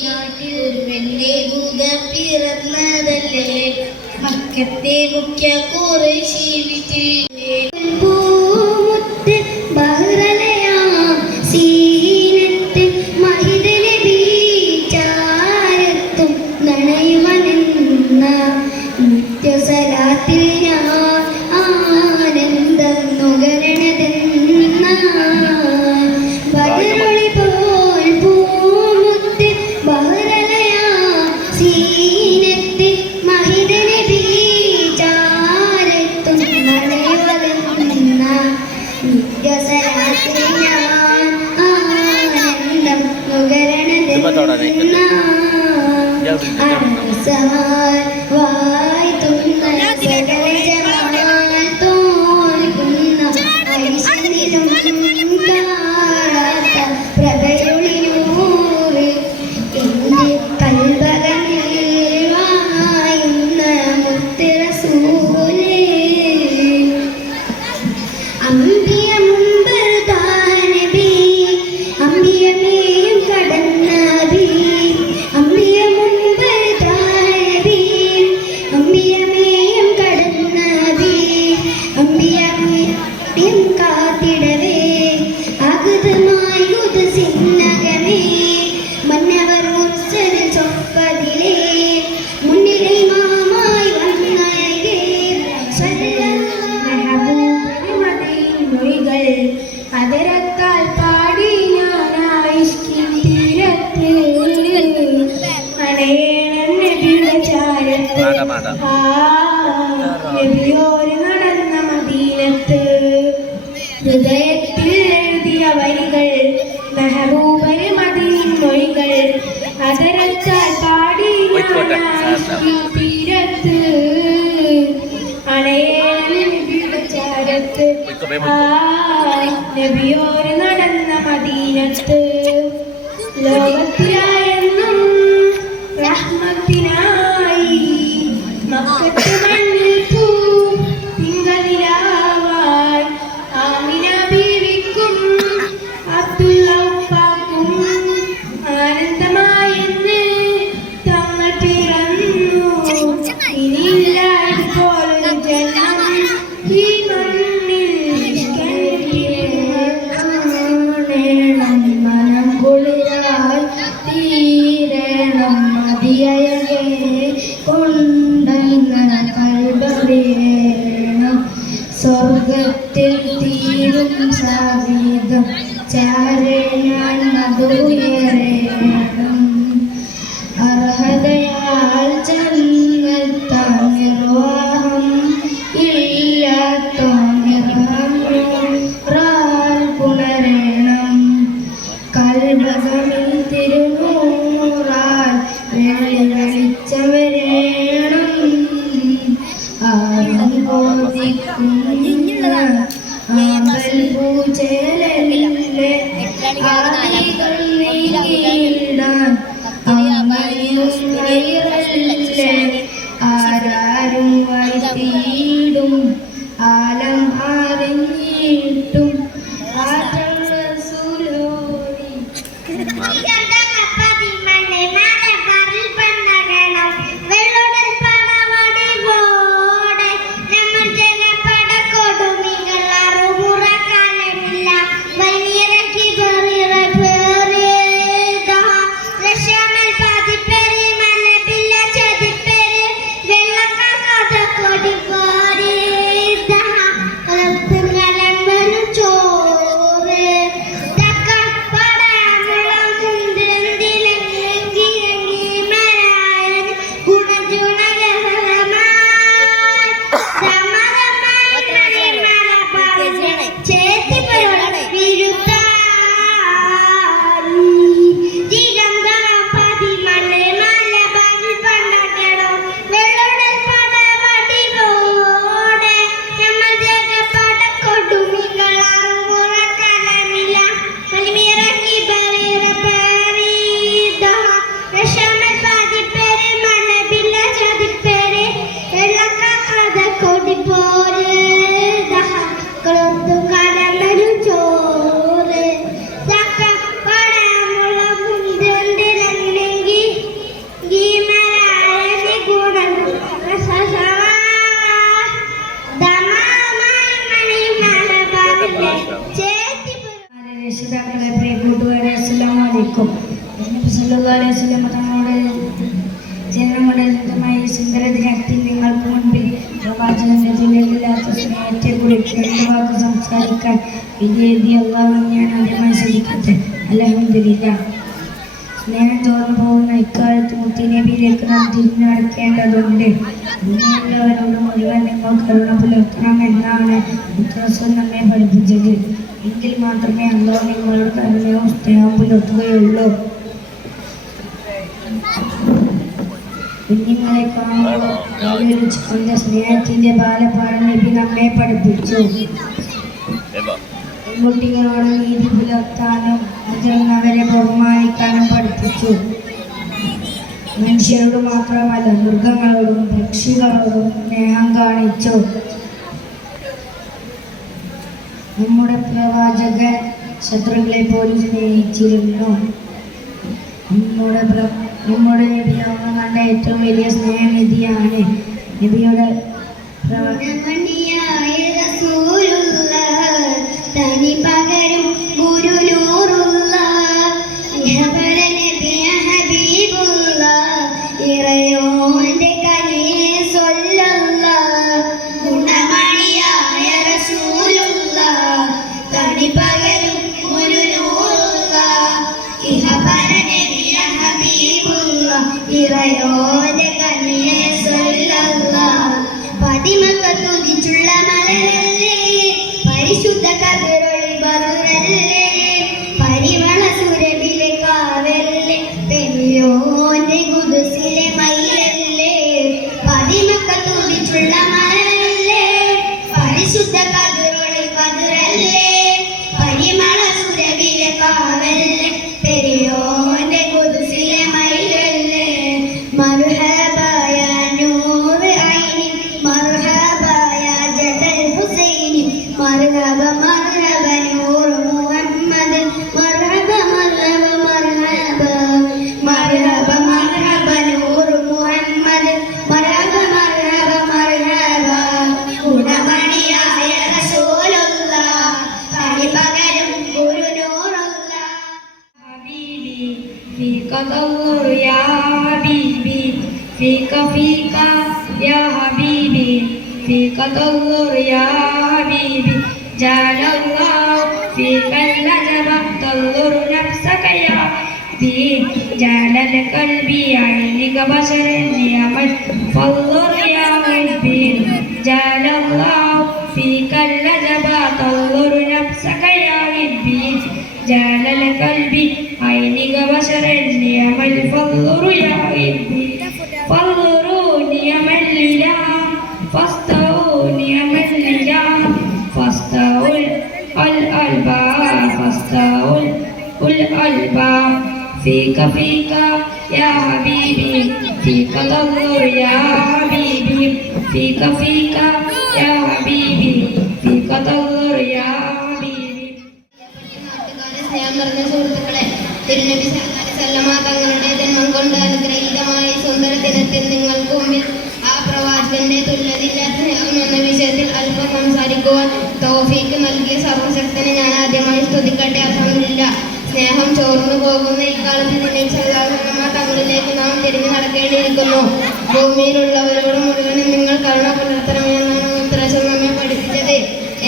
നാട്ടിൽ വെള്ളി ഭൂത പിറന്നതല്ലേ മക്കത്തെ മുഖ്യ കുറേശി വിറ്റില്ലേ പൂമുത്ത് ബഹ്റലയാം സീനത്ത് മഹിദനെ ബീച്ചാരത്തും നനയുവനെന്ന നിത്യസലാത്തിൽ ഞാൻ ആനന്ദം നുകരണതെന്ന ബദറൊളി പോൽ പൂമുത്ത് ബഹ്റലയാം സീനത്ത് മഹിദനെ ബീച്ചാരത്തും നനയുവനെന്ന നിത്യസലാത്തിൽ ഞാൻ ആനന്ദം നുകരണതെന്ന അനസമാൻ വായ്ത്തുന്ന സകല ജമാൽ തോൽക്കുന്ന ഐശ്വര്യവും കാണാത്ത പ്രഭയൊളിനൂറ് എൻ്റെ കൽബകമേൽ വായുന്ന മുത്ത് റസൂലേ അമ്പിയ മുമ്പ് താനബി അമ്പിയമേയും കടന്നബി അമ്പിയ മുമ്പ് താനബി അമ്പിയമേയും കടന്നബി അമ്പിയമേയും കാത്തിടവേ അഗതമായി ഉദസിന്നകമേ മന്നവർ മുർസൽ ചൊപ്പതിലേ മുന്നിലെ മാമായി വന്നയകേ മൊഴികൾ അതരത്താൽ പാടി ഞാനായിഷ്കിൻ തീരത്ത് അണയേണം നബിയുടെ ചാരത്ത് നബിയോര് നടന്ന മദീനത്ത് ഹൃദയത്തിൽ എഴുതിയ വരികൾ മെഹബൂബര് മദീൻ മൊഴികൾ അതരത്താൽ പാടി ഞാനായിഷ്കിൻ തീരത്ത് അണയേണം നബിയുടെ ചാരത്ത് നബിയോര് നടന്ന മദീനത്ത് ലോകത്തിലായെന്നും റഹ്മത്തിനായി മക്കത്ത് മണ്ണിൽ പൂ തിങ്കളിലാവായി ആമിന ബീവിക്കും അബ്ദുള്ള ഉപ്പാക്കും ആനന്ദമായെന്ന് തങ്ങൾ പിറന്നു ഇനിയില്ല ഇതുപോലൊരു ജന്മം ഈ മണ്ണിൽ മനം കുളിരായി തീരണം മതിയഴകെ കൊണ്ടങ്ങനെ കൽബറിയണം സ്വർഗത്തിൽ തീരും സാഗീതം ചാരെ ഞാൻ മധുയറേണം അർഹതയാൽ ജന്മത്താ നിർവാഹം ഇല്ലാത്തോ നിർഹം പുണരേണം കൽബകമിൽ തിരുനൂറാൽ വെളിച്ചം വരേണം ആരും ബോധിക്കുന്ന ആമ്പൽ പൂജലല്ലേ ആദികൾ നീക്കിയിടാൻ അമ്മയും വൈറല്ലേ ആരാരും വൈതീടും ആലം അറിഞ്ഞിട്ടും ആറ്റം റസൂലോരി ചോറ് രക്ഷിതാക്കളെ, പ്രിയ കൂട്ടുകാരെ, അസ്സലാമു അലൈക്കും. നബി സല്ലല്ലാഹു അലൈഹി വസല്ലം തങ്ങളുടെ ജനനമണ്ഡലമായ സുന്ദര ദിനത്തിൽ നിങ്ങൾക്ക് മുൻപിൽ പ്രവാചകന്റെ തുല്യമില്ലാത്ത സ്നേഹത്തെക്കുറിച്ച് രണ്ട് വാക്ക് സംസാരിക്കാൻ വിധേയതി അള്ളാഹു ഞാൻ ആദ്യമായി ശ്രദ്ധിക്കട്ടെ. അൽഹംദുലില്ലാഹ്. സ്നേഹം തോന്നു പോകുന്ന ഇക്കാലത്ത് മുത്തുനബിയിലേക്ക് നാം തിരിഞ്ഞു നടക്കേണ്ടതുണ്ട്. ഭൂമിയിലുള്ളവരോട് മുഴുവൻ നിങ്ങൾ കരുണ പുലർത്തണം എന്നാണ് റസൂൽ നമ്മെ പഠിപ്പിച്ചത്. എങ്കിൽ മാത്രമേ അല്ലാഹു നിങ്ങളോട് കരുണയും സ്നേഹവും പുലർത്തുകയുള്ളൂ. കുഞ്ഞുങ്ങളെ കാണുമ്പോൾ സ്നേഹത്തിന്റെ ബാലപാഠം നബി നമ്മെ പഠിപ്പിച്ചു. പെൺകുട്ടികളോട് നീതി പുലർത്താനും മുതിർന്നവരെ ബഹുമാനിക്കാനും പഠിപ്പിച്ചു. മനുഷ്യരോട് മാത്രമല്ല മൃഗങ്ങളോടും പക്ഷികളോടും സ്നേഹം കാണിച്ചു. നമ്മുടെ പ്രവാചകൻ ശത്രുക്കളെ പോലും സ്നേഹിച്ചിരുന്നു. നമ്മുടെ നബി നമ്മൾ കണ്ട ഏറ്റവും വലിയ സ്നേഹനിധിയാണ്. നബിയുടെ തനി പകരും ഗുരുനൂറുള്ള ഇഹബര നബിയ ഹബീബുള്ള ഇറയോന്റെ കനിയെ സൊല്ലല്ല ഗുണമണിയായ റസൂലുള്ള തനി പകരും ഗുരുനൂറുള്ള ഇഹബര നബിയ ഹബീബുള്ള ഇറയോന്റെ കനിയെ സൊല്ലല്ല പതിമക്ക തുതിച്ചുള്ള മലരല്ലേ പരിശുദ്ധ കതിരൊളി ബദറല്ലേ പരിമള സുരഭിലെ കാവല്ലേ പെരിയോന്റെ ഖുദ്സിലെ മയിലല്ലേ പതിമക്ക തുതിച്ചുള്ള മലരല്ലേ പരിശുദ്ധ കതിരൊളി ബദറല്ലേ പരിമള സുരഭിലെ കാവല്ലേ പെരിയോന്റെ ഖുദ്സിലെ മയിലല്ലേ മർഹബ യാ നൂർ ഐനി മർഹബ യാ ജദൽ ഹുസൈനി മർഹബ മർഹബ നൂർ മുഹമ്മദ് മർഹബ മർഹബ മർഹബ മർഹബ മർഹബ നൂർ മുഹമ്മദ് മർഹബ മർഹബ മർഹബ ഗുണമണിയായ റസൂലുള്ളാഹ് തനി പകരും ഗുരുനൂറുള്ളാഹ് ഹബീബി ഫീക തദുർ യാ ഹബീബി ഫീക ഫീക യാ ഹബീബി ഫീക തദുർ യാ ഹബീബി ജഅലല്ലാഹു ഫീക النجب تنظر نفسك يا حبيبي جعل قلبي عينك بشرا نعما فانظر يا حبيبي جعل الله فيك النجب تنظر نفسك يا حبيبي جعل قلبي عينك بشرا نعما فانظر يا حبيبي فانظروا نعم الإله فاستووا نعم الإله فاستووا الألباب فاستووا الألباب فيك فيك يا حبيبي فيك تنظر يا حبيبي فيك فيك يا حبيبي فيك تنظر يا حبيبي. നാട്ടുകാരെ, സ്നേഹം നിറഞ്ഞ സുഹൃത്തുക്കളെ, തിരുനബി സല്ലല്ലാഹു അലൈഹി വസല്ലമ തങ്ങളുടെ ജന്മം കൊണ്ട് അനുഗ്രഹീതമായ ഈ സുന്ദര ദിനത്തിൽ നിങ്ങൾക്ക് മുമ്പിൽ ആ പ്രവാചകന്റെ തുല്യതയില്ലാത്ത സ്നേഹം എന്ന വിഷയത്തിൽ അല്പം സംസാരിക്കുവാൻ തൗഫീക്ക് നൽകിയ സർവശക്തനെ ഞാൻ ആദ്യമായി സ്തുതിക്കട്ടെ. അൽഹംദുലില്ലാഹ്. സ്നേഹം ചോർന്നു പോകുന്ന ഇക്കാലത്ത് നബി സല്ലല്ലാഹു അലൈഹി വസല്ലമ തങ്ങളിലേക്ക് നാം തിരിഞ്ഞു നടക്കേണ്ടിയിരിക്കുന്നു. ഭൂമിയിലുള്ളവരോട് മുഴുവനും നിങ്ങൾ കരുണ പുലർത്തണമെന്നാണ് മുത്തറസൂൽ നമ്മെ പഠിപ്പിച്ചത്.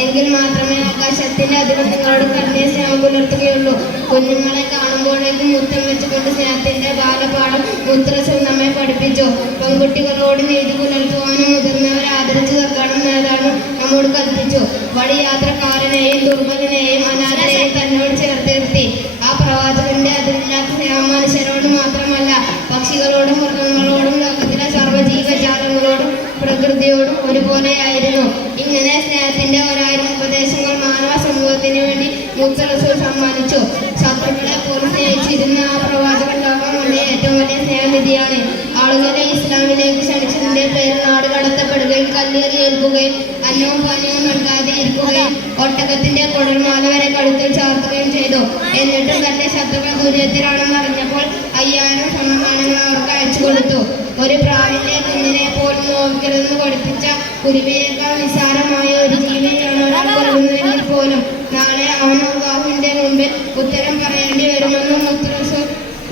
എങ്കിൽ മാത്രമേ ആകാശത്തിന്റെ അധികം നിങ്ങളോട് കരുണയെ സ്നേഹം പുലർത്തുകയുള്ളൂ. കുഞ്ഞുങ്ങളെ കാണുമ്പോഴേക്കും മുത്തം വെച്ചുകൊണ്ട് സ്നേഹത്തിന്റെ ബാലപാഠം മുത്തറസൂൽ നമ്മെ പഠിപ്പിച്ചു. പെൺകുട്ടികളോട് നീതി പുലർത്തുവാനും മുതിർന്നവരെ ആദരിച്ചു വെക്കണം എന്നതാണ് നമ്മോട് കൽപ്പിച്ചു. വഴിയാത്രക്കാരനെയും ദുർബലനെയും അനാഥനെയും തന്നോട് ചേർത്ത് നിർത്തി. ആ പ്രവാചകന്റെ അതിരില്ലാത്ത സ്നേഹം മനുഷ്യരോട് മാത്രമല്ല പക്ഷികളോടും മൃഗങ്ങളോടും ലോകത്തിലെ സർവ്വജീവജാലങ്ങളോടും പ്രകൃതിയോടും ഒരുപോലെയായിരുന്നു. ഇങ്ങനെ സ്നേഹത്തിന്റെ 1000 ഉപദേശങ്ങൾ മാനവ സമൂഹത്തിന് വേണ്ടി മുത്തറസൂൽ സമ്മാനിച്ചു. ശത്രുക്കളെ പോലും സ്നേഹിച്ചിരുന്ന ആ പ്രവാചകൻ ലോകം കൊണ്ട് ഏറ്റവും വലിയ സ്നേഹനിധിയാണ്. ആളുകളെ ഇസ്ലാമിലേക്ക് ക്ഷണിച്ചതിന്റെ പേരിൽ നാട് കടത്തപ്പെടുകയും കല്ലേറി ഏൽക്കുകയും അന്നവും പാനീയവും നൽകാതെ ഇരിക്കുകയും ഒട്ടകത്തിന്റെ കുടൽമാല വരെ കഴുത്തിൽ ചാർത്തുകയും ചെയ്തു. എന്നിട്ടും തന്റെ ശത്രുക്കൾ ദുരിതത്തിലാണെന്ന് അറിഞ്ഞപ്പോൾ 5000 സമ്മാനങ്ങൾ അവർക്ക് അയച്ചു കൊടുത്തു. ഒരു പ്രാവിന്റെ കുഞ്ഞിനെ പോലും നോക്കരുതെന്ന് പഠിപ്പിച്ച കുരുവിയേക്കാൾ നിസ്സാരമായ ഒരു ജീവിയാണ് ഒരാൾ കരുതുന്നതെങ്കിൽ പോലും നാളെ അവൻ അല്ലാഹുവിന്റെ മുമ്പിൽ ഉത്തരം പറയേണ്ടി വരുമെന്നും മുത്തറസൂൽ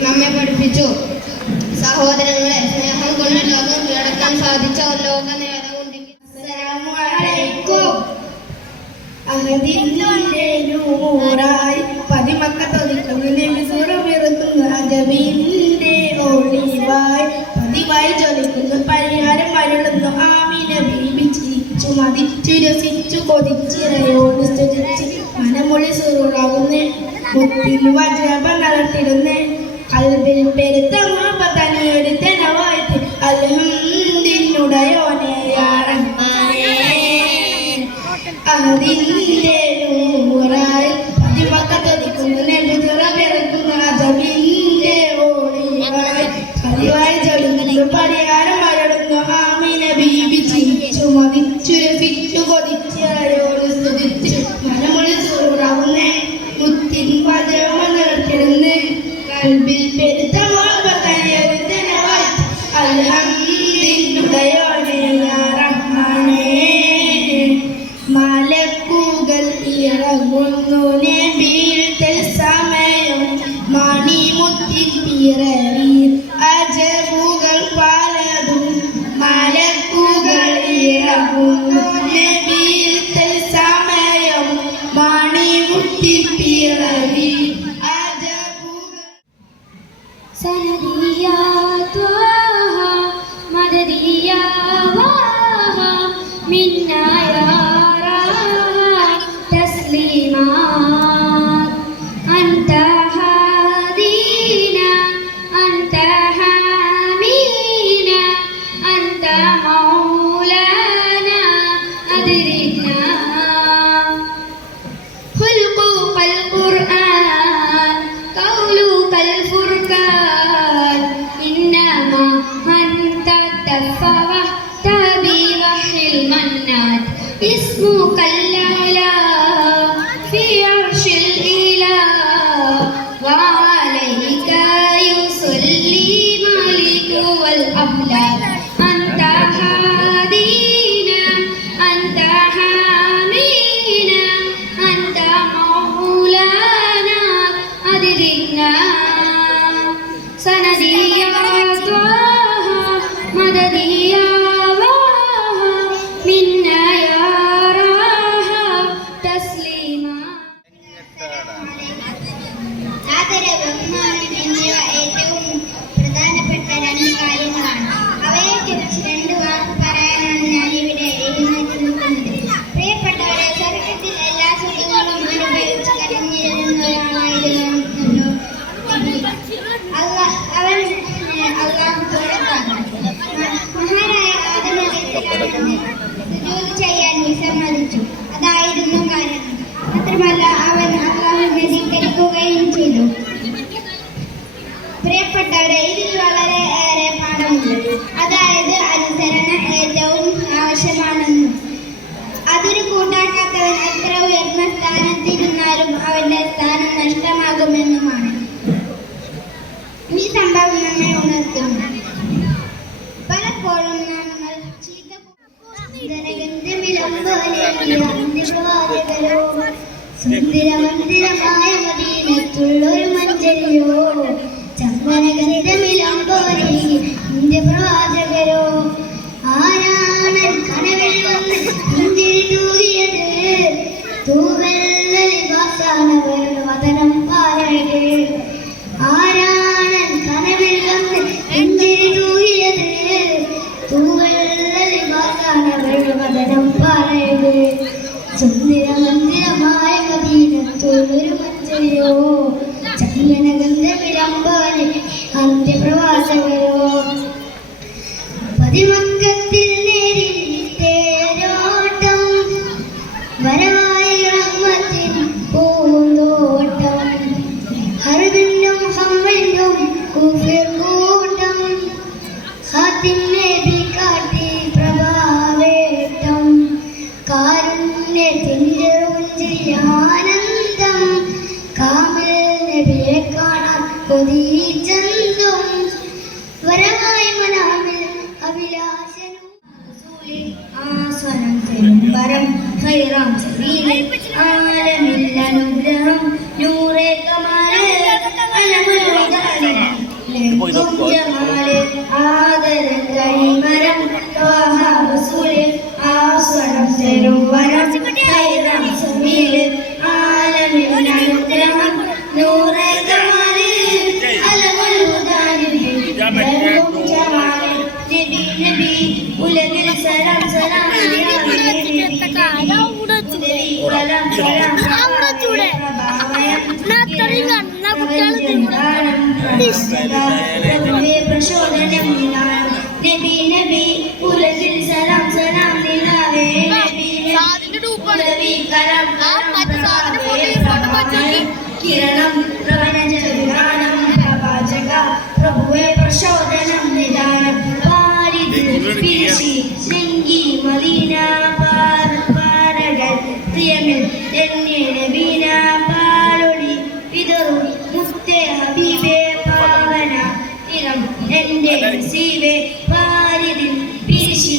നമ്മെ പഠിപ്പിച്ചു. സഹോദരങ്ങളെ, സ്നേഹം കൊണ്ട് ലോകം കീഴടക്കാൻ സാധിച്ച ഒരു ലോക നേതാവുണ്ടെങ്കിൽ അസ്സലാമു അലൈക്കും. അഹദിന്റെ നൂറായി പതിമക്കത്തൊതുക്കുന്ന നബിസുറമിറക്കുന്ന അജബിന്റെ ഒളിവായി പതിവായി ജ്വലിക്കുന്നു പരിഹാരം അരുളുന്നു ആമിന ബീബി ചിരിച്ചു മതിച്ചു രസിച്ചു കൊതിച്ചിറയോട് സ്തുതിച്ച് മനമൊളി സുറുറാകുന്ന മുത്തിനു വജ്രപ നടത്തിടുന്നേ കൽബിൽ പെരുത്ത മാപത്തനിയൊരുത്തനവായിട്ട് അൽഹംദിനുടയോനെ യാ റഹ്മാനേ. അതിന്റെ നൂറായി പതിമക്കത്തൊതുക്കുന്ന നബിസുറമിറക്കുന്ന അജബിന്റെ ഒളിവായി പതിവായി ജ്വലിക്കുന്നു പരിഹാരം അരുളുന്നു ആമിന ബീബി ചിരിച്ചു മതിച്ചു രസിച്ചു കൊതിച്ചിറയോട് സ്തുതിച്ച് മനമൊളി സുറുറാകുന്നേ മുത്തിൻ വജ്രമ നടത്തിടുന്നേ കൽബിൽ പെരുത്ത മാപത്തനിയൊരുത്തനവായി അൽഹംദിനുടയോനെ യാ റഹ്മാനേ. മലക്കുകൾ ഇറങ്ങുന്നു നബിയിൽ തൽസമയം മണിമുത്തിത്തിറവിൽ അജബുകൾ പലതും. മലക്കുകൾ ഇറങ്ങുന്നു നബിയിൽ തൽസമയം മണിമുത്തിത്തിറവിൽ അജബുകൾ. സനദിയാ ത്വാഹ മദദിയാ വാഹ മിന്നാ യാ റാഹ തസ്ലീമാത്. അൻത ഹാദീന അൻത ഹാമീന അൻത മൗലാന അദ്രിക്നാ. خلقك القرآن قولك الفرقان إنما أنت تفوحت بوحي المنان. اسمك الأعلى في عرش الإله وعليك يصلي مالك والأملاك. أنت هادينا أنت حامينا أنت مولانا أدركنا. سندي يا طه مددي يا واه منا يا راحة تسليما. ആദരവ്, ബഹുമാനം എന്നിവ ഏറ്റവും പ്രധാനപ്പെട്ട രണ്ട് കാര്യങ്ങളാണ്. അവയെക്കുറിച്ച് രണ്ട് വാക്ക് പറയാനാണ് ഞാൻ ഇവിടെ എഴുന്നേറ്റ് നിൽക്കുന്നത്. പ്രിയപ്പെട്ടവരെ, സ്വർഗത്തിൽ എല്ലാ സുഖങ്ങളും അനുഭവിച്ച് കരഞ്ഞിരുന്നവരാണായിരുന്നല്ലോ അള്ളാഹു തോഴത്താണ്. മഹാനായ ആദം അലൈഹിസ്സലാമിനെ സുജൂദ് ചെയ്യാൻ വിസമ്മതിച്ചു. അതായിരുന്നു കാരണം. മാത്രമല്ല അവൻ അള്ളാഹുവിനെ ധിക്കരിക്കുകയും ചെയ്തു. പ്രിയപ്പെട്ടവരെ, ഇതിൽ വളരെ ഏറെ പാഠമുണ്ട്. അതായത് അനുസരണ ഏറ്റവും ആവശ്യമാണെന്നും അതൊരു കൂട്ടാക്കാത്തവൻ എത്ര ഉയർന്ന സ്ഥാനത്തിരുന്നാലും അവന്റെ സ്ഥാനം നഷ്ടമാകുമെന്നുമാണ്. ഈ സംഭവം നമ്മെ ഉണർത്തുന്നു. പലപ്പോഴും നമ്മൾ സുന്ദരമന്ദിരമായ മദീനത്തുള്ളൊരു മഞ്ചരിയോ ചന്ദനഗന്ധമിലമ്പോരെ നിന്റെ പ്രവാചകരോ. ആരാണ് കനവിൽ വന്ന് പുഞ്ചിരി തൂകിയത്? തൂവെള്ള ലിബാസാണവരുടെ വദനം പാലഴക്. ആരാണ് കനവിൽ വന്ന് പുഞ്ചിരി തൂകിയത്? തൂവെള്ള ലിബാസാണവരുടെ വദനം പാലഴക്. സുന്ദരമന്ദിരമായ മദീനത്തുള്ളൊരു മഞ്ചരിയോ ചന്ദനഗന്ധമിലമ്പോരെ അന്ത്യപ്രവാചകരോ. പതിമക്കത്തിൽ നേരിൽ തേരോട്ടം വരവായി റഹ്മത്തിൻ പൂന്തോട്ടം. ഹർബിനും ഹമ്മിനും കുഫിർ കൂട്ടം ഖാതിം നബി കാട്ടി പ്രഭാവേട്ടം. കാരുണ്യത്തിൻ്റെ ആനന്ദം കാമിൽ നബിയെ കാണാൻ കൊതിച്ചെന്തും വരവായി മനാമിൽ അഭിലാഷനും ആസ്വനം തരും വരം ഹൈറാം സബീലിൽ ആലമിൽ അനുഗ്രഹം നൂറേ കമ വഞ്ചനദാനം പ്രവാചക പ്രഭുവേ പ്രചോദനം നിലായം നബി നബി ഉലകിൽ സലാം സലാം നിലാവേ നബി നബി കരം കിരണം പ്രവചനം പ്രവാചക പ്രഭുവേ പ്രചോദനം നിലായം പാരിതിൽ പിരിശി നെങ്കി മദീന പാരകൾ പ്രിയമിൽ എന്നെ നബീന പാലൊളി വിതറും മുത്തേ ഹബീബേ പാവന ഇനം എന്റെ നസീബേ പാരിതിൽ പിരിശി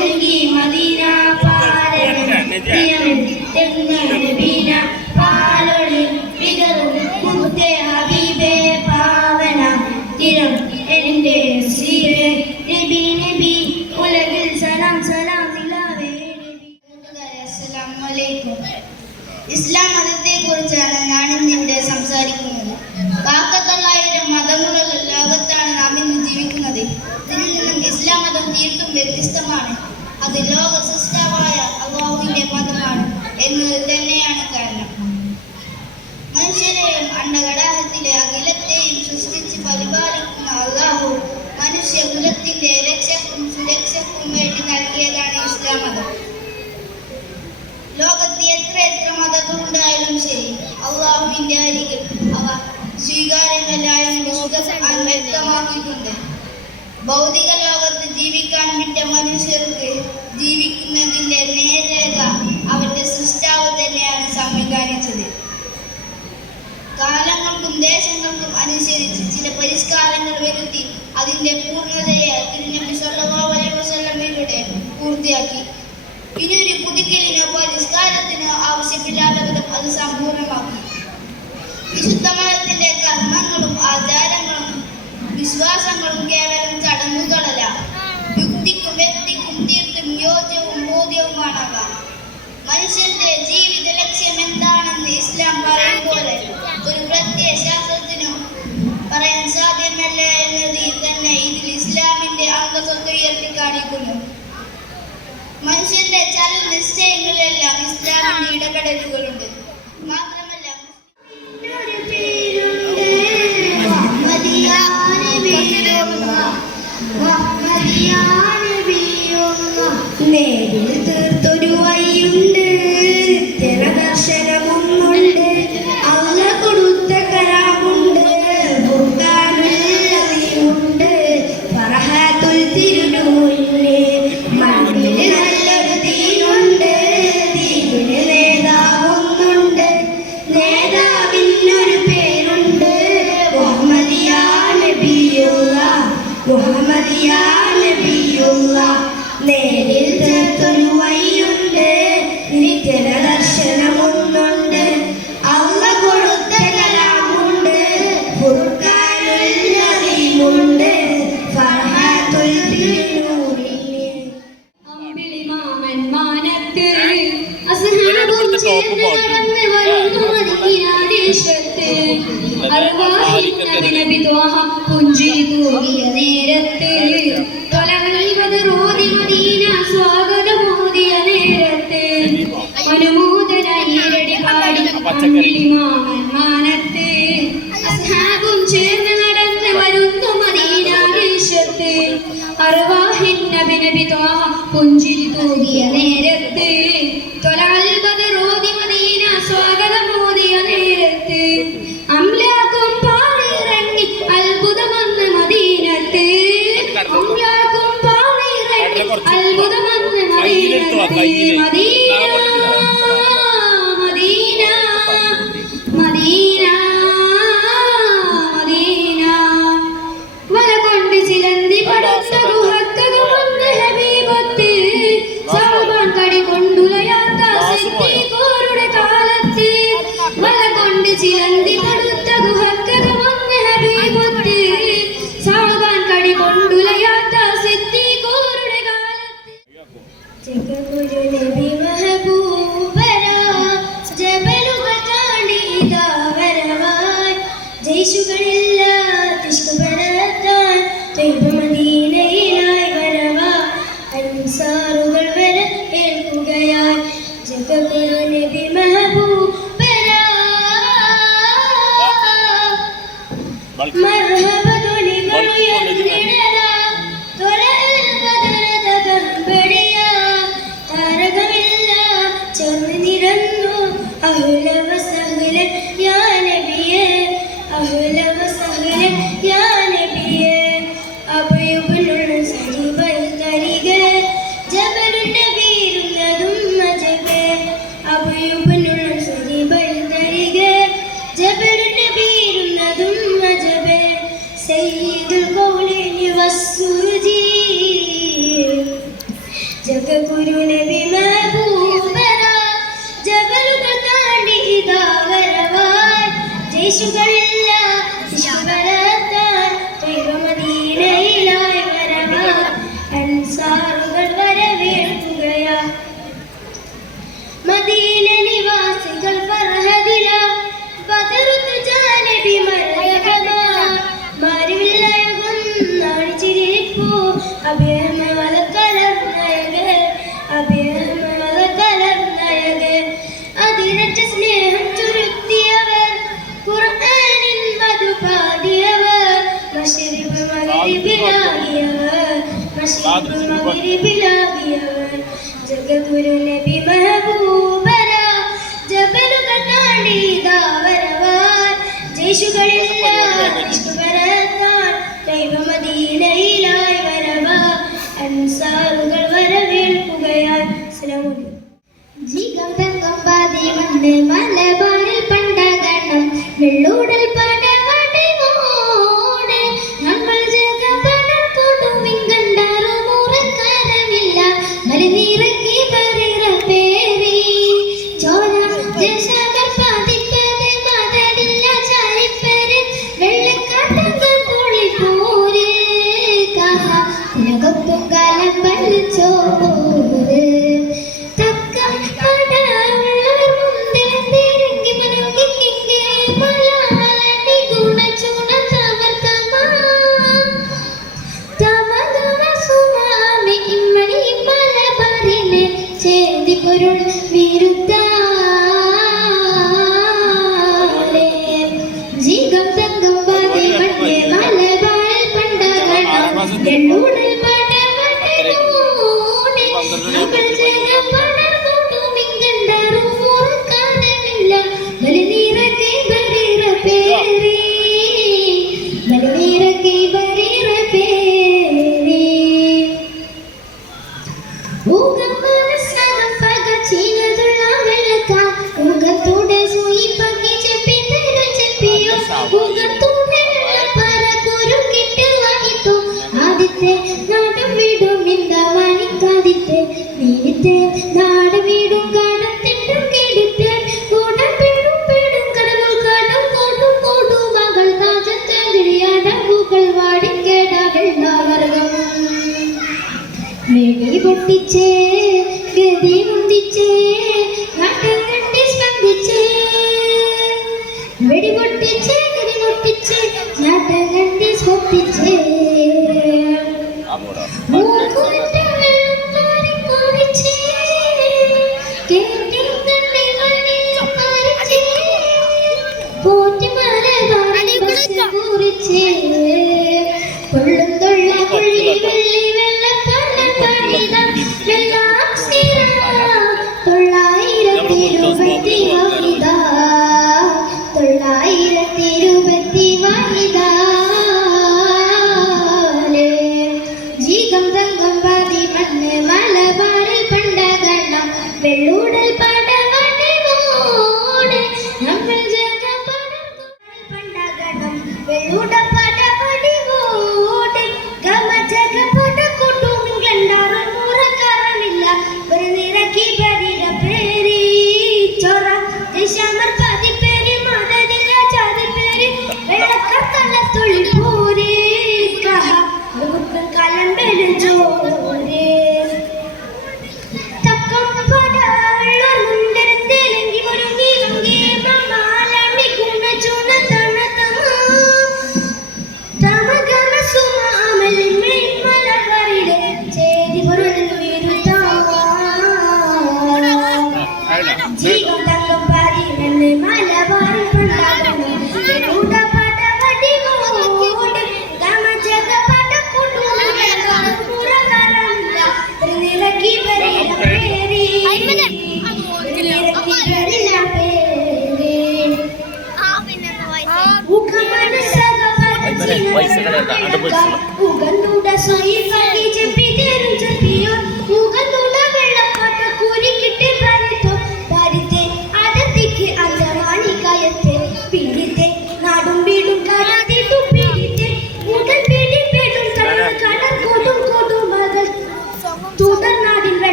നെങ്കി മദീന പാരകൾ പ്രിയമിൽ എന്നെ നബീന പാലൊളി വിതറും മുത്തേ ഹബീബേ പാവന ഇനം എന്റെ നസീബേ നബി നബി ഉലകിൽ സലാം സലാം നിലാവേ നബി. അസ്സലാമു അലൈക്കും. ഇസ്ലാം മതത്തെ കുറിച്ചാണ് ഞാൻ ഇന്നിവിടെ സംസാരിക്കുന്നത്. 1900 മതങ്ങളുള്ള ലോകത്താണ് നാം ഇന്ന് ജീവിക്കുന്നത്. ഇതിൽ നിന്നും ഇസ്ലാം മതം തീർത്തും വ്യത്യസ്തമാണ്. അത് ലോക സൃഷ്ടാവായ അല്ലാഹുവിന്റെ മതമാണ് എന്നത് തന്നെയാണ് കാരണം. മനുഷ്യരെയും അണ്ടകടാഹത്തിലെ അഖിലത്തെയും സൃഷ്ടിച്ച് പരിപാലിക്കുന്ന അല്ലാഹു മനുഷ്യകുലത്തിന്റെ രക്ഷക്കും സുരക്ഷക്കും വേണ്ടി നൽകിയതാണ് ഇസ്ലാം മതം. ലോകത്ത് എത്ര മതങ്ങളുണ്ടായാലും ശരി, അള്ളാഹുവിന്റെ അരികിൽ അവ സ്വീകാര്യമല്ലായെന്ന് വിശുദ്ധ ഖുർആൻ വ്യക്തമാക്കിയിട്ടുണ്ട്. ഭൗതിക ലോകത്ത് ജീവിക്കാൻ വിട്ട മനുഷ്യർക്ക് ജീവിക്കുന്നതിന്റെ നേരേഖ അവന്റെ സൃഷ്ടാവ് തന്നെയാണ് സംവിധാനിച്ചത്. കാലങ്ങൾക്കും ദേശങ്ങൾക്കും അനുസരിച്ച് ചില പരിഷ്കാരങ്ങൾ വരുത്തി അതിന്റെ പൂർണ്ണതയെ തിരുനബി സല്ലല്ലാഹു അലൈഹി വസല്ലമയിലൂടെ പൂർത്തിയാക്കി. ഇനിയൊരു പുതുക്കലിനോ പരിഷ്കാരത്തിനോ ആവശ്യമില്ലാത്ത വിധം അത് സമ്പൂർണ്ണമാക്കി. വിശുദ്ധ മതത്തിന്റെ കർമ്മങ്ങളും ആചാരങ്ങളും വിശ്വാസങ്ങളും കേവലം ചടങ്ങുകളല്ല, യുക്തിക്കും വ്യക്തിക്കും തീർത്തും യോജ്യവും ബോധ്യവുമാണവ. മനുഷ്യന്റെ ജീവിത ലക്ഷ്യം എന്താണെന്ന് ഇസ്ലാം പറയുമ്പോൾ ഒരു പ്രത്യയ ശാസ്ത്രത്തിനോ പറയാൻ സാധ്യമല്ല എന്നതിൽ തന്നെ ഇതിൽ ഇസ്ലാമിന്റെ അംഗത്വത്തെ ഉയർത്തി കാണിക്കുന്നു. മനുഷ്യന്റെ ചല നിശ്ചയങ്ങളിലെല്ലാം ഇസ്ലാമിന്റെ ഇടപെടലുകളുണ്ട്. മാത്രമല്ല നേരിൽ തീർത്തൊരു വഴിയുണ്ട്, ജനദർശനമൊന്നുണ്ട്, അള്ള കൊടുത്ത കരാമുണ്ട്, ബുർഖാനുണ്ട്, ഫറഹാത്തുൽ തിരുനൂറിലെ മണ്ണിൽ നല്ലൊരു ദീനുണ്ട്, ദീനിന് നേതാവൊന്നുണ്ട്, നേതാവിനൊരു പേരുണ്ട്, മുഹമ്മദിയാ നബിയുള്ള, മുഹമ്മദിയാ നബിയുള്ള. നേരിൽ തീർത്തൊരു വഴിയുണ്ട്, നിത്യന ദർശനമൊന്നുണ്ട്, അള്ള കൊടുത്ത കലാമുണ്ട്, ഫുർഖാനുൽ അദീമുണ്ട്, ഫർഹാത്തുൽ തിരുനൂറിലെ. അമ്പിളിമാമൻ മാനത്ത് അസ്ഹാബും ചേർന്ന് നടന്ന് വരുന്നു മദീനാദേശത്ത്. അർവാഹിൻ നബി ത്വാഹ പുഞ്ചിരി തൂകിയ നേരത്ത്, തൊലവൽവദറോതി മദീന സ്വാഗതമോദിയ നേരത്ത്, അനുമോദനായി ഇരടി പാടി അമ്പിളിമാമൻ മാനത്ത് അസ്ഹാബും ചേർന്ന് നടന്ന് വരുന്നു മദീനാദേശത്ത്. അർവാഹിൻ നബി ത്വാഹ പുഞ്ചിരി തൂകിയ നേരത്ത്, തൊലവൽവദറോതി മദീന സ്വാഗതമോദിയ നേരത്ത്, അംലാക്കും പാളിയിറങ്ങി അത്ഭുതമെന്ന് മദീനത്ത്, അംലാക്കും പാളിയിറങ്ങി അത്ഭുതമെന്ന് മദീനത്ത്. മദീന മദീന മദീന മദീന വല കൊണ്ട് ചിലന്തി പടുത്ത ഗുഹക്കകമൊന്ന് ഹബീബത്ത്, സാബാൻ കടി കൊണ്ടുലയാത്ത സിദ്ദീഖുരുടെ കാലത്ത്, വല കൊണ്ട് ചിലന്തി പടുത്ത ഗുഹക്കകമൊന്ന് ഹബീബത്ത്, സാബാൻ കടി കൊണ്ടുലയാത്ത സിദ്ദീഖുരുടെ കാലത്ത്. ചെക്കഗുരു നബി ജഗഗുരു നബി മഹബൂബര ജബലുകൾ താണ്ടി ഇതാ വരവായി ജയ്ശുകളില്ല ഇഷ്കരത്താൻ മദീനയിലായി വരവായി അൻസാറുകൾ വരവേൽക്കുകയാ മദീന നിവാസികൾ ഫർഹദില ബദറുൽ ജാനബി മർഹബ മാരിവില്ലയകും നാണിച്ചിരിപ്പൂ അഭിമല അതിരറ്റ സ്നേഹം ചുരുത്തിയവർ ഖുർആനിൻ മധു പാടിയവർ മശ്രിബ് മഗ്രിബിലാകിയവർ ജഗഗുരു നബി മഹബൂബര ജബലുകൾ താണ്ടി ഇതാ വരവാൻ ജയ്ശുകളില്ല ഇഷ്കുവരത്താൻ ദൈവ മദീനയിലായി വരവാ അൻസാറുകൾ വരവേൽക്കുകയാൽ അസ്സലാമു മലബാറിൽ പണ്ടകണം വെള്ളൂടൽ പടവടമോട് നമ്മൾ ജഗപടം കൊടുമിങ്കണ്ടാറും മുറക്കാരമില്ല മരുന്നിറക്കി പറീറ പേരി ചോര ദേശമർ പാതിപ്പത് മതടില്ല ചാരിപ്പര് വെള്ളക്കാട്ടങ്ങൾ പൊളിപ്പൂര് കഹ ഉലകൊപ്പം കാലം പല്ലിച്ചോറ് പൊട്ടിച്ചേ ഗതി മുന്തിച്ചേ നാട്ടം കണ്ടി സ്പന്ദിച്ചേ വെടി പൊട്ടിച്ചേ ഗതി മുട്ടിച്ചേ നാട്ടം കണ്ടി സ്പന്ദിച്ചേ വെള്ളൂടൽ പടവടമോട് നമ്മൾ പണ്ടകണം വെള്ളൂടൽ പടവടമോട് ഗമ ജഗപട കൂട്ടും കണ്ടാറും മുറക്കാരമില്ല ഒരു നിറക്കി പരിര പേരി ചൊറ ദേശമർ പതി പേരി മതദില്ല ചാതി പേരി വെള്ളക്കത്തല്ല തുള്ളി പൂരി കഹ കാലം ബെലിച്ചോരേ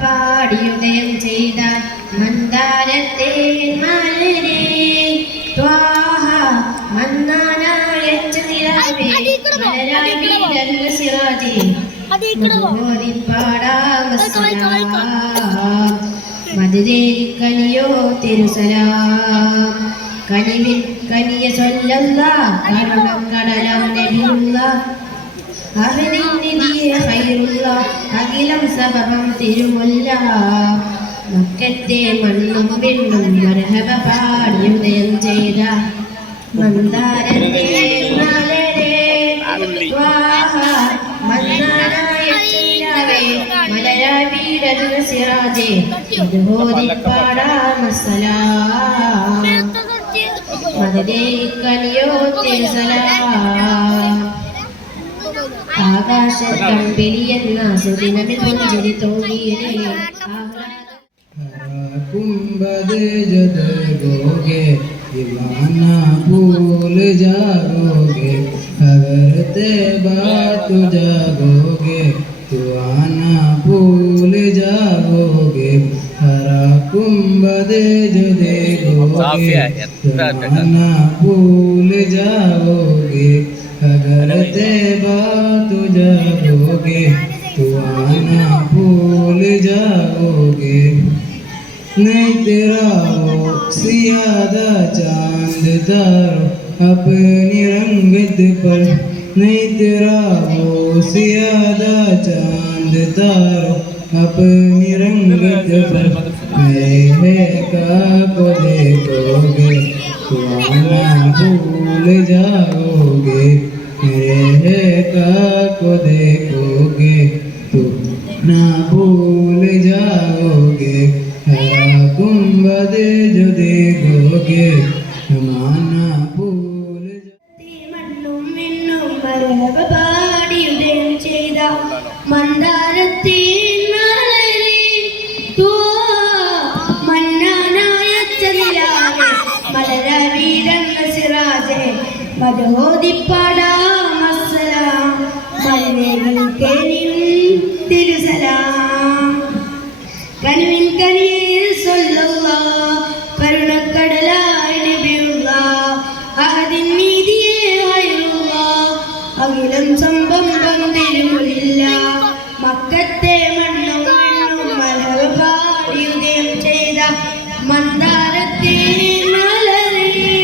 പാടിയുദയം ചെയ്ത മന്ദാരത്തെ മലരെ ത്വാഹ മന്നാനായച്ച നിലാവേ മലരായി വീടന്ന സിറാജേ മധുരേരിക്കനിയോ തിരുസലാം കനിവിൻ കനിയ സ്വല്ലല്ലാഹ് കരുണം കടലം നബിയുള്ളാഹ് അഹനിന്നിധിയെ ഖൈറുള്ളാഹ് അഖിലം സബബം തിരുമുല്ല മക്കത്തെ മണ്ണും പെണ്ണും മർഹബ പാടിയുദയം ചെയ്ത മന്ദാരത്തെ മലരെ ത്വാഹ മന്നാനായച്ച നിലാവേ മലരായി വീടന്ന സിറാജേ മധുഹോരി പാടാമസ്സലാം മധുരേരിക്കനിയോ തിരുസലാം ആകാശത്തമ്പിളിയെന്ന സുദിനമിൽ പുഞ്ചിരി തോന്നിയേ कुंभदे जद गोगे दीवाना भूल जाओगे अगर ते बात जागोगे तो आना भूल जाओगे हरा कुंभदे जद गोगे दीवाना भूल जाओगे अगर ते बात जागोगे तो आना भूल जाओगे नहीं तेरा वो सियादा चांद तारो अपनी रंगत पर नहीं तेरा वो सियादा चांद तारो अपनी रंगत पर मेरे का को देखोगे तो आना भूल जाओगे मेरे का को देखोगे तो ना भूल जाओगे कुंभदे जो देखोगे माना भूल മണ്ണും മിന്നും മരഹബ പാടിയുദയം ചെയ്ത മന്ദാരത്തെ മലരെ മന്നാനായച്ച നിലാവേ മലരായി വീടന്ന സിറാജേ മധുഹോരി പാടാമസ്സലാം മലരേരിക്കനിയും തിരുസലാം കനിവിൻ കനിയിൽ സ്വല്ലല്ലാഹ് കരുണക്കടലായ നബിയുള്ളാഹ് അഹദിൻ നീതിയെ ഖൈറുള്ളാഹ് അഖിലം സംഭവം തിരുമുല്ല മക്കത്തെ മണ്ണും മണ്ണും മലർ പാടിയുദയം ചെയ്ത മന്ദാരത്തെ മലരെ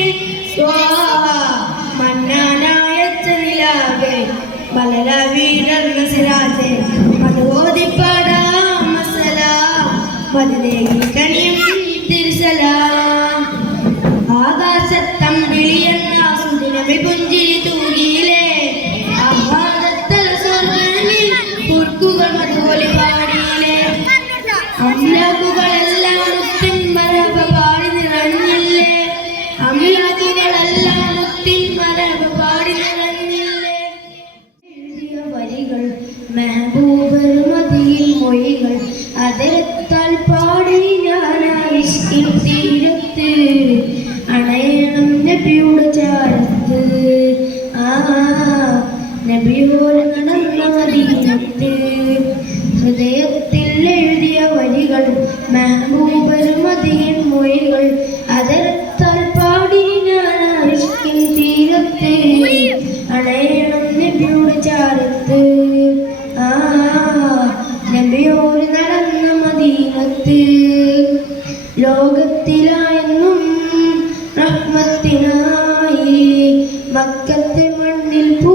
സ്വാഹ മന്നാനായച്ച നിലാവേ മലരായി വീടന്ന സിറാജേ മധുഹോരി മധുരേരിക്കനിയും തിരുസലാം ആകാശത്തമ്പിളിയെന്ന സുദിനമിൽ പുഞ്ചിരി തൂകിയില്ലേ ആഹ്ലാദത്തല സ്വർഗ്ഗമിൽ കുർക്കുകൾ മധുഹോരി പാടിയില്ലേ അമ്ലാക്കുകളെല്ലാം മുത്തിൻ മരഹബ പാടി നിറഞ്ഞില്ലേ അമ്ലാക്കുകളെല്ലാം മുത്തിൻ മരഹബ പാടി നിറഞ്ഞില്ലേ എഴുതിയ വരികൾ മെഹബൂബർ മദിയിൽ മൊഴികൾ അതിരത്താൽ പാടി ഞാനായിഷ്കിൻ തീരത്ത് അണയണം നബിയുടെ ചാരത്ത് നബിയോട് നടന്ന മദീനത്ത് ഹൃദയത്തിൽ എഴുതിയ വരികൾ മെഹബൂബർ മദിയിൽ മൊഴികൾ അതിരത്താൽ പാടി ഞാനായിഷ്കിൻ തീരത്ത് അണയണം നബിയുടെ ചാരത്ത് നബിയോട് നടന്ന മദീനത്ത് ലോകത്തിലായെന്നും റഹ്മത്തിനായി മക്കത്തെ മണ്ണിൽ പൂ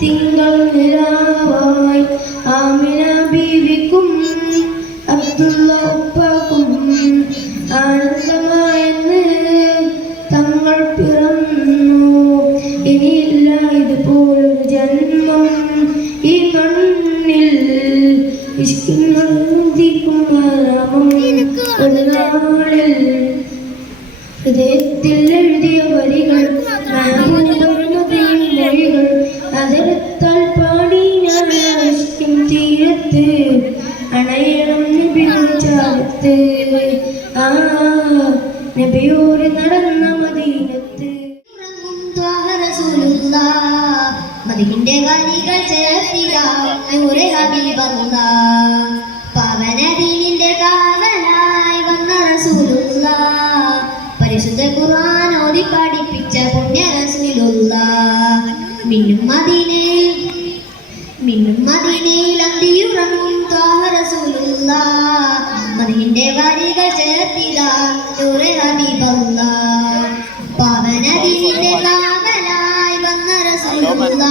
തിങ്കൾ നിലാവായി ആമിന ബീവിക്കും അബ്ദുള്ള ഉപ്പാക്കും ആനന്ദമായെന്ന് തങ്ങൾ പിറന്നു ഇനിയില്ല ഇതുപോലൊരു ജന്മം ഈ മണ്ണിൽ ഹൃദയത്തിൽ എഴുതിയ വരികൾ മൊഴികൾ അതിരത്താൽ പാടി ഞാൻ ആശിക്കും തീരത്ത് അണയണം നബിച്ചാലത്ത് ആ നബിയോട് നടന്ന മദീനത്ത് മദീന്റെ വരികൾ ചേർത്തിടൂറെ ഹബീബല്ല പവനദീനിന്റെ കാവലായി വന്ന റസൂലുള്ള പരിശുദ്ധ ഖുർആൻ ഓതി പഠിപ്പിച്ച പുണ്യ റസൂലുള്ള മിന്നും മദീനയിൽ അന്തിയുറങ്ങും ത്വാഹ റസൂലുള്ള മദീന്റെ വരികൾ ചേർത്തിടൂറെ ഹബീബല്ല പവനദീനിന്റെ കാവലായി വന്ന റസൂലുള്ള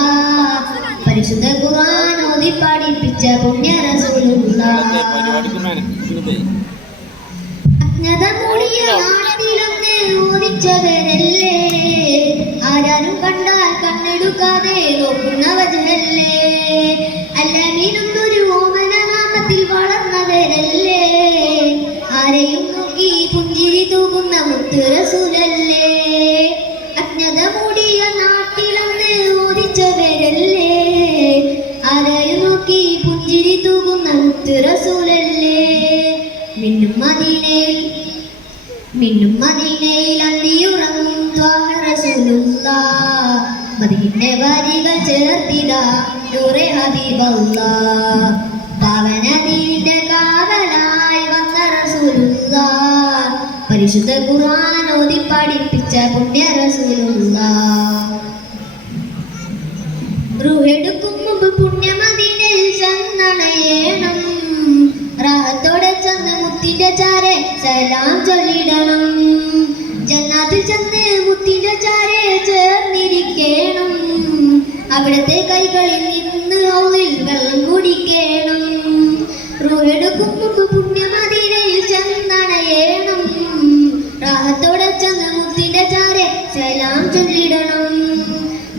പരിശുദ്ധ ഖുർആൻ ഓതി പഠിപ്പിച്ച പുണ്യ റസൂലുള്ള അജ്ഞത മൂടിയ നാട്ടിലൊന്ന് ഓദിച്ചവരല്ലേ ആരാരും കണ്ടാൽ കണ്ണെടുക്കാതെ നോക്കുന്ന വജഹല്ലേ അല്ലമീനൊന്നൊരു ഓമന നാമത്തിൽ വളർന്നവരല്ലേ ആരെയും നോക്കി പുഞ്ചിരി തൂകുന്ന മുത്ത് റസൂലല്ലേ അജ്ഞത മൂടിയ നാട്ടിലൊന്ന് ഓദിച്ചവരല്ലേ ആരെയും നോക്കി പുഞ്ചിരി തൂകുന്ന മുത്ത് റസൂലല്ലേ മിന്നും മദീനയിൽ അന്തിയുറങ്ങും ത്വാഹ റസൂലുള്ള മദീന്റെ വരികൾ ചേർത്തിട നൂറെ ഹബീബല്ല പവനദീനിന്റെ കാവലായി വന്ന റസൂലുള്ള പരിശുദ്ധ ഖുർആൻ ഓതി പഠിപ്പിച്ച പുണ്യ റസൂലുള്ള റുഹെടുക്കും മുമ്പ് പുണ്യ മദീനയിൽ ചെന്നണയേണം റാഹത്തോടെ ചെന്ന് മുത്തിന്റെ ചാരെ സലാം ചൊല്ലിടണം ജന്നാത്തിൽ ചെന്ന് മുത്തിന്റെ ചാരെ ചേർന്നിരിക്കണം അവിടത്തെ കൈകളിൽ നിന്ന് ഹൗളിൽ വെള്ളം കുടിക്കണം റൂഹെടുക്കും മുമ്പ് പുണ്യ മദീനയിൽ ചെന്നണയേണം റാഹത്തോടെ ചെന്ന് മുത്തിന്റെ ചാരെ സലാം ചൊല്ലിടണം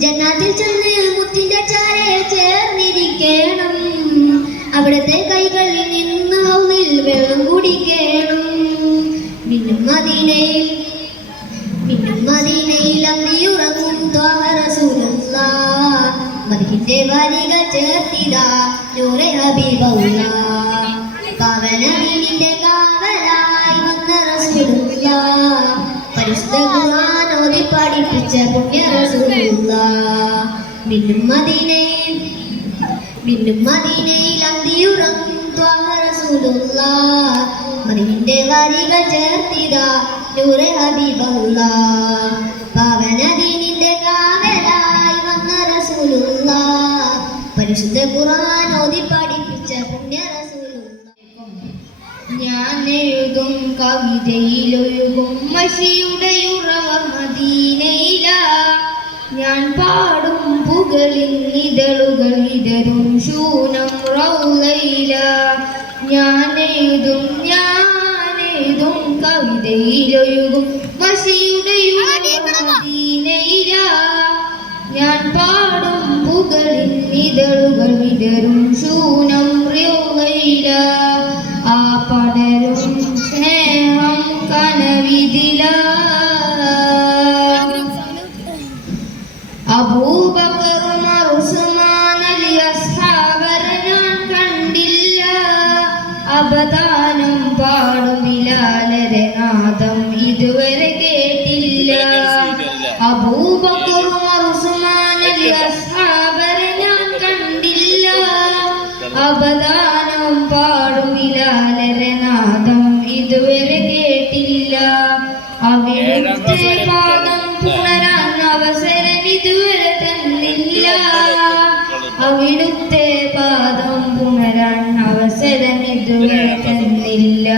ജന്നാത്തിൽ ചെന്ന് മുത്തിന്റെ ചാരെ ചേർന്നിരിക്കണം അവിടത്തെ കൈകളിൽ നിന്ന് ഹൗളിൽ വെള്ളം കുടിക്കണം മിന്നും മദീനയിൽ അന്തിയുറങ്ങും ത്വാഹ റസൂലുള്ള മദീന്റെ വരികൾ ചേർത്തിടാ നൂറെ ഹബീബല്ല പവനദീനിന്റെ കാവലായി വന്ന റസൂലുള്ള പരിശുദ്ധ ഖുർആൻ ഓതി പഠിപ്പിച്ച പുണ്യ റസൂലുള്ള മിന്നും മദീനയിൽ അന്തിയുറങ്ങും ത്വാഹ റസൂലുള്ള മദീന്റെ വരികൾ ചേർത്തിടാ നൂറെ ഹബീബല്ല പവനദീനിന്റെ കാവലായി വന്ന റസൂലുള്ള പരിശുദ്ധ ഖുർആൻ ഓതി പഠിപ്പിച്ച പുണ്യ റസൂലുള്ള ഞാൻ എഴുതും കവിതയിലൊഴുകും മഷിയുടെ ഉറവ മദീനയില ഞാൻ പാടും പുകളിൽ ഇതളുകൾ ഇതരും ശൂനം റൗലയില ഞാൻ എഴുതും കവിതയിലൊഴുകും മഷിയുടെ മദീനയില ഞാൻ പാടും പുകളിൽ ഇതളുകൾ ഇതരും ശൂനം റൗലയില ആ പടരും സ്നേഹം കനവിതില അബൂബക്കറും ഉസ്മാൻ അലി അസ്ഹാബരെ ഞാൻ കണ്ടില്ല അബദാനം പാടും ബിലാലരെ നാദം ഇതുവരെ കേട്ടില്ല അബൂബക്കറും ഉസ്മാൻ അലി അസ്ഹാബരെ ഞാൻ കണ്ടില്ല അബദാനം പാടും ബിലാലരെ നാദം ഇതുവരെ കേട്ടില്ല അവിടുത്തെ പാദം പുണരാൻ അവസരം ഇതുവരെ തന്നില്ല അവിടുത്തെ പാദം പുണരാൻ അവസരം ഇതുവരെ തന്നില്ല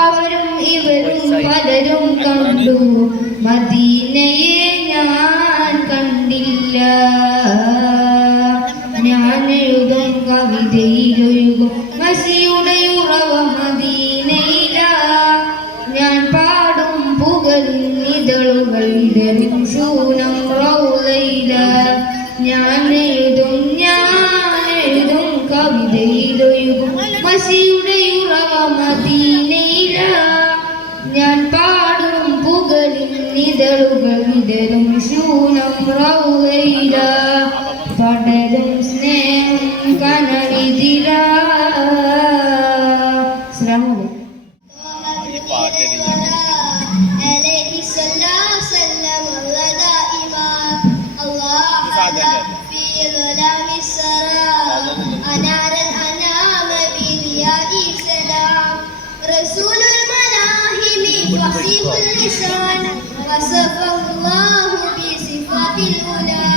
അവരും ഇവരും പലരും കണ്ടു മദീനയെ ഞാൻ കണ്ടില്ല ഞാൻ എഴുതും കവിതയിലൊഴുകും മസിയുടെ ഉറവ മദീനയില ഞാൻ പാടും പുകളിൽ ഇതളുകൾ ഇതരും ശൂനം റൗലയില ഞാൻ എഴുതും കവിതയിലൊഴുകും മസിയുടെ ഉറവ മദീനയില ഞാൻ പാടും പുകളിൻ നിതളുകൾ വിടരും ശൂനം റൗഹയില പടരും സ്നേഹം കനവിതില. رسول الملاهم فصيح اللسان وصفه الله بصفات الأولى.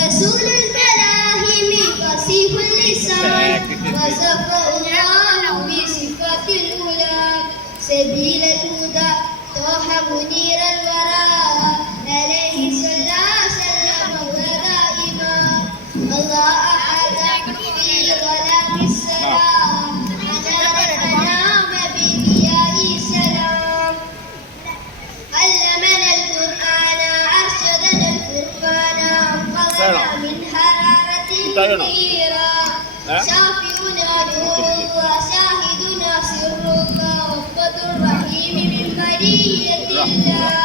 رسول الملاهم فصيح اللسان وصفه الله بصفات الأولى. سبيل الهدى طه منير الورى عليه صلى وسلم ودائما. الله أحد في ظلام السلام أنار الأنام بدياء سلام. علمنا القرآن أرشدنا الفرقان أنقذنا من حرارة النيرة. شافعنا نور الله شاهدنا سر الله وفد الرحيم من برية الله.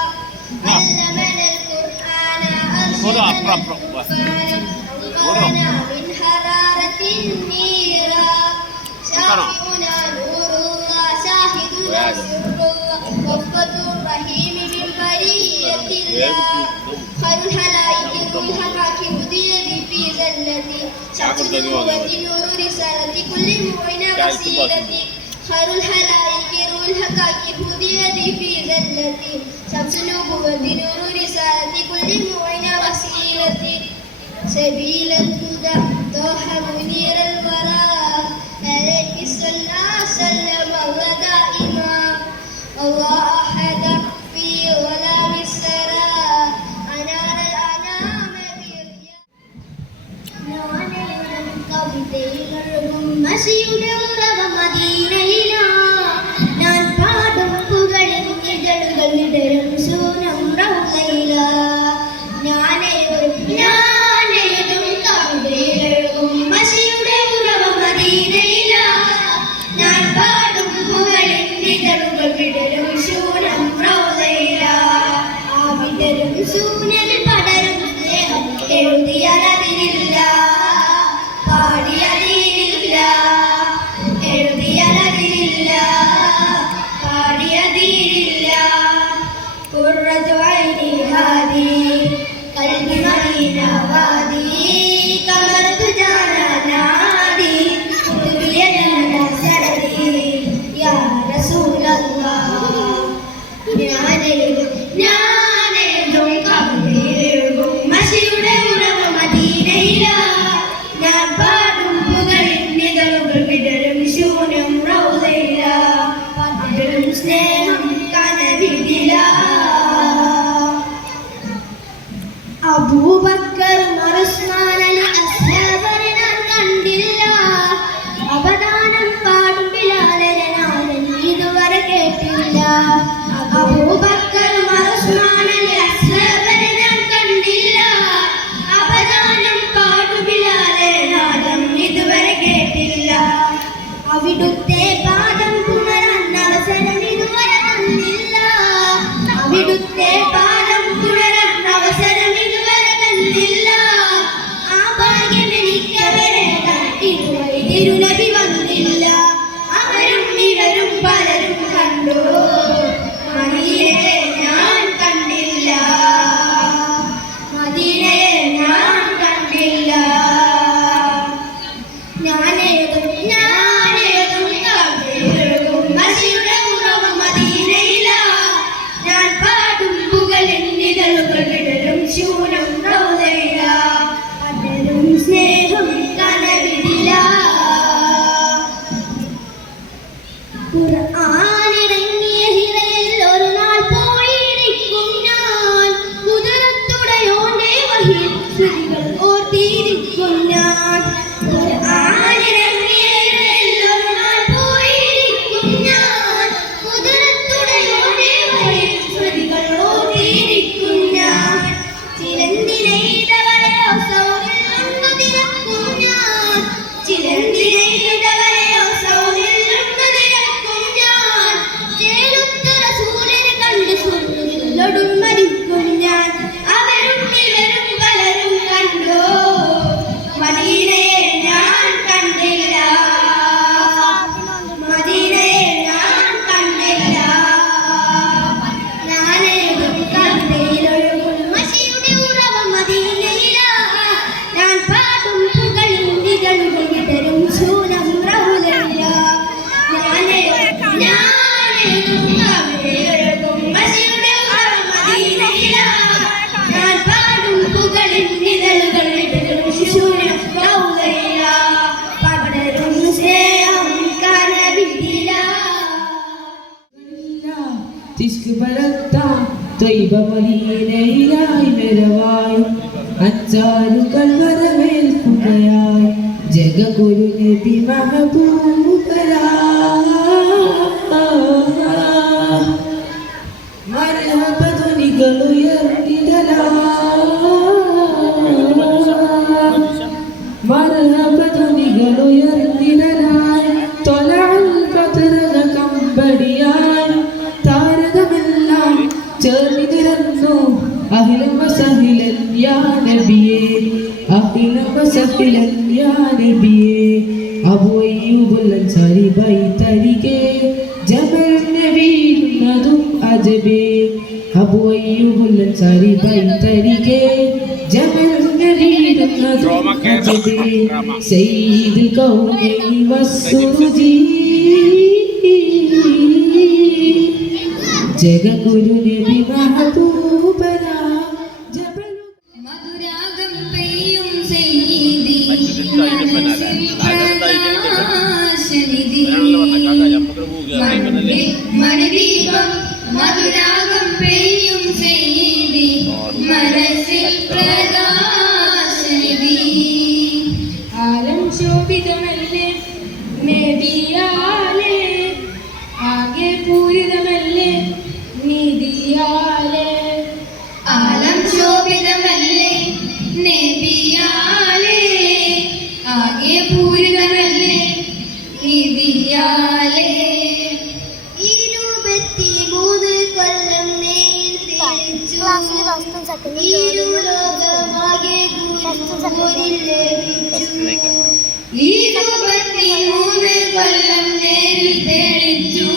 علمنا القرآن أرشدنا الفرقان أنقذنا من حرارة النيرة. شافعنا نور الله شاهدنا سر الله وفد الرحيم من برية الله. خير الخلائق روح حاكم ديني في زلتي شمس نبوة نور رسالة كل مؤمن وسيلتي. خير الخلائق روح حاكم ديني في زلتي شمس نبوة نور رسالة كل مؤمن وسيلتي. سبيل الهدى طه منير الورى عليه صلى وسلم ودائما. الله أحد في ظلام السرى أنار الأنام بالياء. കവിതയിലൊഴുകും മസിയുടെ ഉറവ മദീനയില ഞാൻ പാടും പുകളിൻ നിഴലുകൾ വിടരും ശൂനം റൗഹയില. ഞാനേതും കവിതയിലൊഴുകും മസിയുടെ ഉറവ മദീനയില ഞാൻ പാടും പുകളിൻ നിഴലുകൾ വിടരും ശൂനം റൗഹയില. ആ വിടരും ശൂന്യൽ പടരും സ്നേഹം എഴുതിയതിരില്ല പാടിയതിരില്ല എഴുതിയതിരില്ല പാടിയതിരില്ല. قرة عيني هذه قلبي مدينة وادي قمرت جانا نادي قطبي جنة سردي يا رسول الله. ഞാനേതും കവിതയിലെഴുതും മസിയുടെ ഉറവ മദീനയില ഞാൻ പാടും പുകളിൻ നിഴലുകൾ വിടരും ശൂന്യം റൗഹയില പടരും സ്നേഹം കനവിതില. അബൂബക്കർ ഉസ്മാൻ അസ്ലവരെ ഞാൻ കണ്ടില്ല അവദാനം പാടും ബിലാലരെ ഞാൻ ഇതുവരെ കേട്ടില്ല. അബൂബക്കർ ഉസ്മാൻ അസ്ലവരെ ഞാൻ കണ്ടില്ല അവദാനം പാടും ബിലാലരെ ഞാൻ ഇതുവരെ കേട്ടില്ല. അവിടുത്തെ പാദം പുണരാൻ അവസരം ഇതുവരെ തന്നില്ല. അവിടുത്തെ പാദം പുണരാൻ അവസരം ഇതുവരെ തന്നില്ല. ആ ഭാഗ്യം എനിക്കവരെ ഇതുവരെ തിരുനബി വന്നില്ല. അവരും ഇവരും പലരും കണ്ടു മദീനയെ ഞാൻ കണ്ടില്ല മദീനയെ ഞാൻ കണ്ടില്ല. ഞാനേതും കവിതയിലൊഴുകും മസിയുടെ ഉറവ മദീനയില ഞാൻ പാടും പുകളിൻ നിഴലുകൾ വിടരും ശൂന്യം റൗഹയില പടരും സ്നേഹം കനവിതില. ഖുർആനിറങ്ങിയ ഹിറയിൽ ഒരു നാൾ പോയിരിക്കും ഞാൻ കുതിരത്തുടയോന്റെ വഹിൽ ശ്രുതികൾ ഓർത്തിരിക്കും ഞാൻ. ഖുർആനിറങ്ങിയ ഹിറയിൽ ഒരു നാൾ പോയിരിക്കും ഞാൻ കുതിരത്തുടയോന്റെ വഹിൽ ശ്രുതികൾ ഓർത്തിരിക്കും ഞാൻ. ചിലന്തിനെയ്തവരെയോ സൗറിൽ നിന്നു തിരക്കും ഞാൻ ചിലന്തിനെയ്തവരെയോ സൗറിൽ ഇഷ്ക് പരത്താം ത്വയ്ബ മദീനയിലായി വരവായി അച്ചാരുകൾ വരവേൽക്കുകയായി ജഗഗുരു നബി മഹബൂബരാ മർഹബ ധ്വനികളുയർത്തിടലായി തൊലഅൽ ബദ്റക കമ്പടിയായി താരകമെല്ലാം ചേർന്നിരുന്നു അഹ്ലൻ വസഹ്ലൻ യാ നബിയേ അഹ്ലൻ വസഹ്ലൻ യാ നബിയേ അബൂ അയ്യൂബുൽ അൻസാരി ബൈതരികെ ജബൽ നബിയുന്നതും അജബേ അബൂ അയ്യൂബുൽ അൻസാരി ബൈതരികെ ജബൽ നബിയുന്നതും അജബേ സയ്യിദുൽ കൗനൈനി വസ്സുറുജി ജഗഗുരു നബി മഹബൂബരാ ജബൽ മധുരാഗം പെയ്യും സയ്യിദി മനസ്സിൽ പ്രകാശനിധി മണിദീപം മധുരാഗം പെയ്യും സയ്യിദി മനസ്സിൽ പ്രകാശനിധി ആലം ശോഭിതമല്ലേ നബിയാലേ ആകെ പൂരിതമല്ലേ നിധിയാലേ ആലം ശോഭിതമല്ലേ നബിയാലേ ആകെ പൂരിതമല്ലേ നിധിയാലേ 23 കൊല്ലം നേരിച്ചു ഇരുലോകമാകെ ഗുരുവിലേച്ചു 23 കൊല്ലം നേരിൽ തെളിച്ചു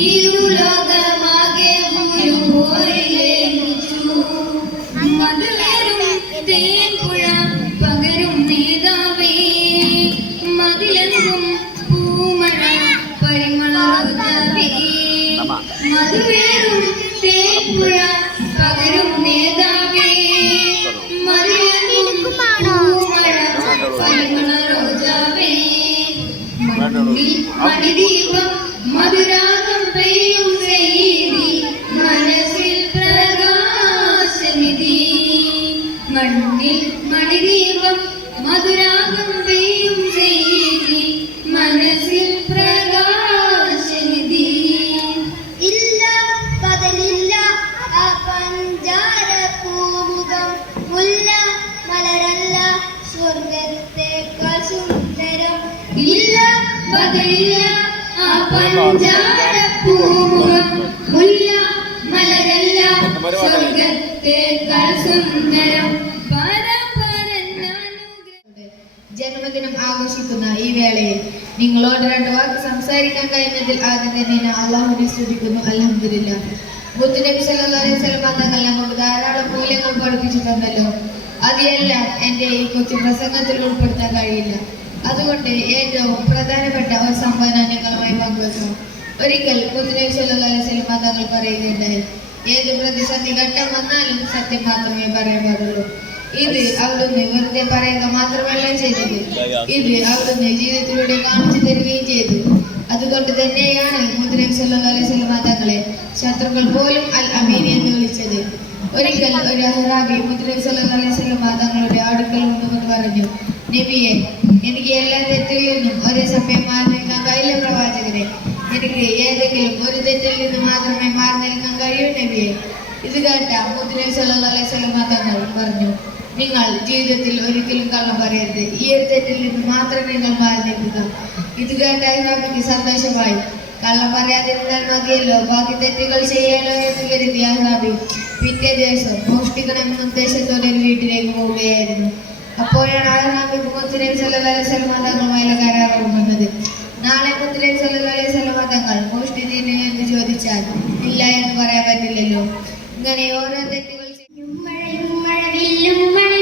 ഇരുലോകമാകെ ഗുരുവിലേച്ചു മധുവേറും തേൻപുഴ പകരും നേതാവേ മതിലെങ്ങും പൂമഴ പരിമളവേ മധുവേറും തേൻപുഴ പകരും നേതാവേ മതിലെങ്ങും പൂമഴ പരിമളരോജാവേ മണിദീപം മധുരാഗം പെയ്യും സയ്യിദി മനസ്സിൽ പ്രകാശനിധി മണ്ണിൽ മണിദീപം മധുരാഗം പെയ്യും സയ്യിദി മനസ്സിൽ പ്രകാശനിധി ഇല്ല പകലില്ല ആ പഞ്ചാര പൂമുഖം മുല്ല മലരല്ല സ്വർഗത്തേക്കാൾ സുന്ദരം ഇല്ല ബദലില്ല ആ പഞ്ചാര പൂമുഖം മുല്ല മലരല്ല സ്വർഗത്തേക്കാൾ സുന്ദരം ജന്മദിനം ആഘോഷിക്കുന്ന ഈ വേളയിൽ നിങ്ങളോട് 2 വാക്ക് സംസാരിക്കാൻ കഴിഞ്ഞതിൽ ആദ്യം തന്നെ ഞാൻ അള്ളാഹുവിനെ സ്തുതിക്കുന്നു. അൽഹംദുലില്ലാഹ്. മുത്തുനബി സല്ലല്ലാഹു അലൈഹി വസല്ലം തങ്ങൾ നമുക്ക് ധാരാളം മൂല്യങ്ങൾ പഠിപ്പിച്ചു തന്നല്ലോ. അതെല്ലാം എൻ്റെ ഈ കൊച്ചു പ്രസംഗത്തിൽ ഉൾപ്പെടുത്താൻ കഴിയില്ല. അതുകൊണ്ട് ഏറ്റവും പ്രധാനപ്പെട്ട ഒരു സംഭവം നിങ്ങളുമായി പങ്കുവെക്കാം. ഒരിക്കൽ മുത്തുനബി സല്ലല്ലാഹു അലൈഹി വസല്ലം തങ്ങൾ പറയുകയുണ്ടായി, ഏത് പ്രതിസന്ധി ഘട്ടം വന്നാലും സത്യം മാത്രമേ പറയാൻ പാടുള്ളൂ. ഇത് അവിടുന്ന് വെറുതെ പറയുക മാത്രമല്ല ചെയ്തത്, ഇത് അവിടുന്ന് ജീവിതത്തിലൂടെ കാണിച്ചു തരികയും ചെയ്തു. അതുകൊണ്ട് തന്നെയാണ് മുത്തുനബി സല്ലല്ലാഹു അലൈഹി വസല്ലം തങ്ങളെ ശത്രുക്കൾ പോലും അൽ അമീൻ എന്ന് വിളിച്ചത്. ഒരിക്കൽ ഒരു അഹ്റാബി മുത്തുനബി സല്ലല്ലാഹു അലൈഹി വസല്ലം തങ്ങളുടെ അടുക്കൽ വന്നുകൊണ്ട് പറഞ്ഞു, നബിയെ, എനിക്ക് എല്ലാ തെറ്റിൽ നിന്നും ഒരേ സമയം മാറി നിൽക്കാൻ കഴിയില്ല പ്രവാചകരെ. എനിക്ക് ഏതെങ്കിലും ഒരു തെറ്റിൽ നിന്ന് മാത്രമേ മാറി നിൽക്കാൻ കഴിയൂ നബിയെ. ഇത് കേട്ട മുത്തുനബി സല്ലല്ലാഹു അലൈഹി വസല്ലം തങ്ങൾ പറഞ്ഞു, നിങ്ങൾ ജീവിതത്തിൽ ഒരിക്കലും കള്ളം പറയരുത്. ഈ ഒരു തെറ്റിൽ നിന്ന് മാത്രം നിങ്ങൾ മാറി നിൽക്കുക. ഇത് കേട്ട അഹ്റാബിക്ക് സന്തോഷമായി. കള്ളം പറയാതിരുന്നാൽ മതിയല്ലോ, ബാക്കി തെറ്റുകൾ ചെയ്യാലോ എന്ന് കരുതി അഹ്റാബി പിറ്റേ ദിവസം മോഷ്ടിക്കണമെന്ന ഉദ്ദേശത്തോടെ ഒരു വീട്ടിലേക്ക് പോവുകയായിരുന്നു. അപ്പോഴാണ് അഹ്റാബിക്ക് മുത്തുനബി സല്ലല്ലാഹു അലൈഹി വസല്ലം തങ്ങളുമായുള്ള കരാറും വന്നത്. നാളെ മുത്തുനബി സല്ലല്ലാഹു അലൈഹി വസല്ലം തങ്ങൾ മോഷ്ടിച്ചതിന് എന്ന് ചോദിച്ചാൽ ഇല്ല എന്ന് പറയാൻ പറ്റില്ലല്ലോ. ഇങ്ങനെ ഓരോ തെറ്റുകൾ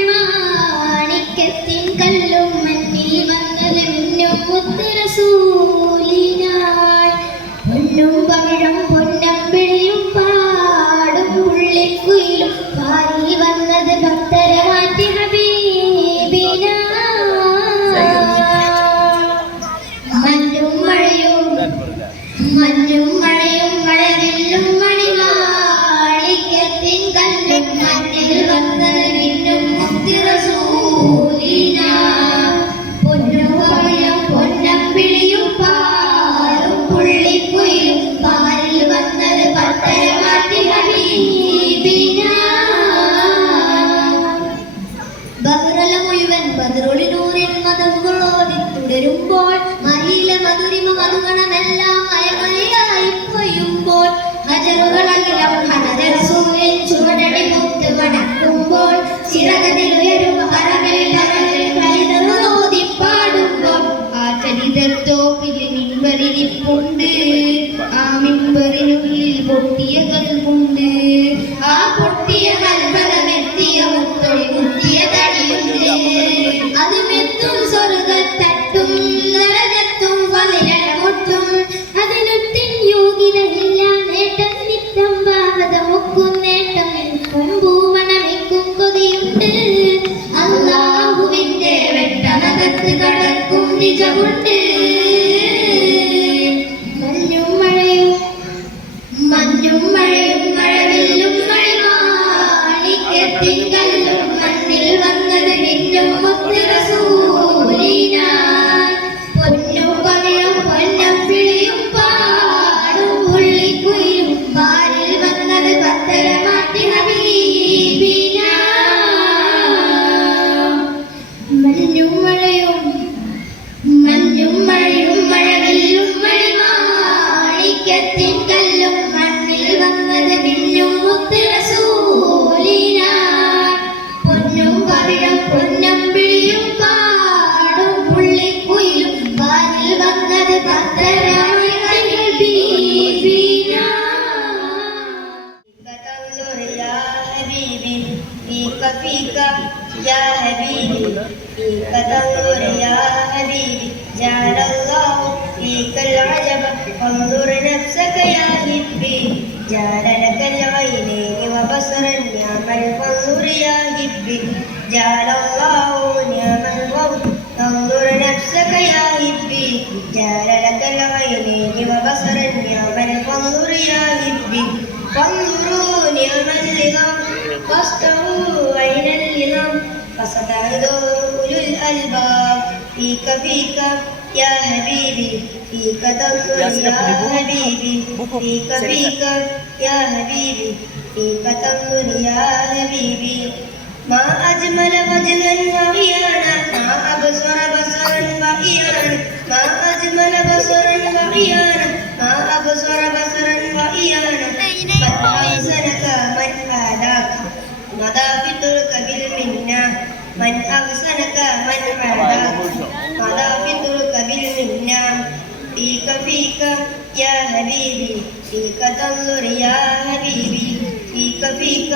മാണിക്കത്തിൻ കല്ലും മണ്ണിൽ വന്നത് മിന്നും മുത്തുറസൂലിനായി പൊന്നും പവിഴം പൊന്നമ്പിളിയും പാടും പുള്ളിക്കുയിലും പാരി വന്നത് ഭക്തരെ മാറ്റി മഞ്ഞും മഴയും മഴവില്ലും മിമ്പറിരിപ്പുണ്ട്, ആ മിമ്പറിനുള്ളിൽ പൊട്ടിയ കൽവുണ്ട്, ആ പൊട്ടിയ കൽവലമെത്തിയ മുത്തൊളി മുത്തിയ തടിയുണ്ട്. അത് മെത്തും സ്വർഗത്തട്ടും നരകത്തും വലിരടമൊട്ടും, അതിനൊത്തിൻ യോഗ്യതയില്ല നേട്ടം നിത്തം ഭാഗതമൊക്കും നേട്ടം പൂവണമിക്കും കൊതിയുണ്ട്. അല്ലാഹുവിന്റെ വെട്ടനകത്ത് കടക്കും നിജമുണ്ട്. മഞ്ഞും മഴയും മഴവില്ലും മണിമാണിക്യത്തിൻ കല്ലും മണ്ണിൽ വന്നത് മിന്നും മുത്ത് റസൂലിനാൻ. പൊന്നും പവിഴം പൊന്നം പിളിയും പാടും പുള്ളിക്കുയിലും പാലിൽ വന്നത് പത്തരമാറ്റി ഹബീബിനാൻ. മഞ്ഞും മഴയും മഴവില്ലും മണിമാണിക്യത്തിൻ കല്ലും മണ്ണിൽ വന്നത് മിന്നും മുത്ത് റസൂലിനാൻ. പൊന്നും പവിഴം പൊന്നം പിളിയും പാടും പുള്ളിക്കുയിലും പാലിൽ വന്നത് പത്തരമാറ്റി ഹബീബിനാൻ. تنظر يا حبيبي فيك فيك يا حبيبي فيك تنظر يا حبيبي جعل الله فيك العجب انظر نفسك يا حبي جعل لك العينين وبصرا نعما فانظر يا حبي جعل الله نعم القول انظر نفسك يا حبي جعل لك العينين وبصرا نعما فانظر يا حبي فانظروا نعم النظام فاستووا أين النظام فستعدوا أولو الألباب فيك يا حبيبي فيك تنظر يا حبيبي فيك يا حبيبي فيك تنظر يا حبيبي ما أجمل وجها وعيانا ما أبصر بصرا وعيانا ما أجمل بصرا وعيانا ما أبصر بصرا وعيانا من أحسنك من آداك مضى فطرك بالمنة من أحسنك من آداك مضى فطرك بالمنة فيك يا حبيبي فيك تنظر يا حبيبي فيك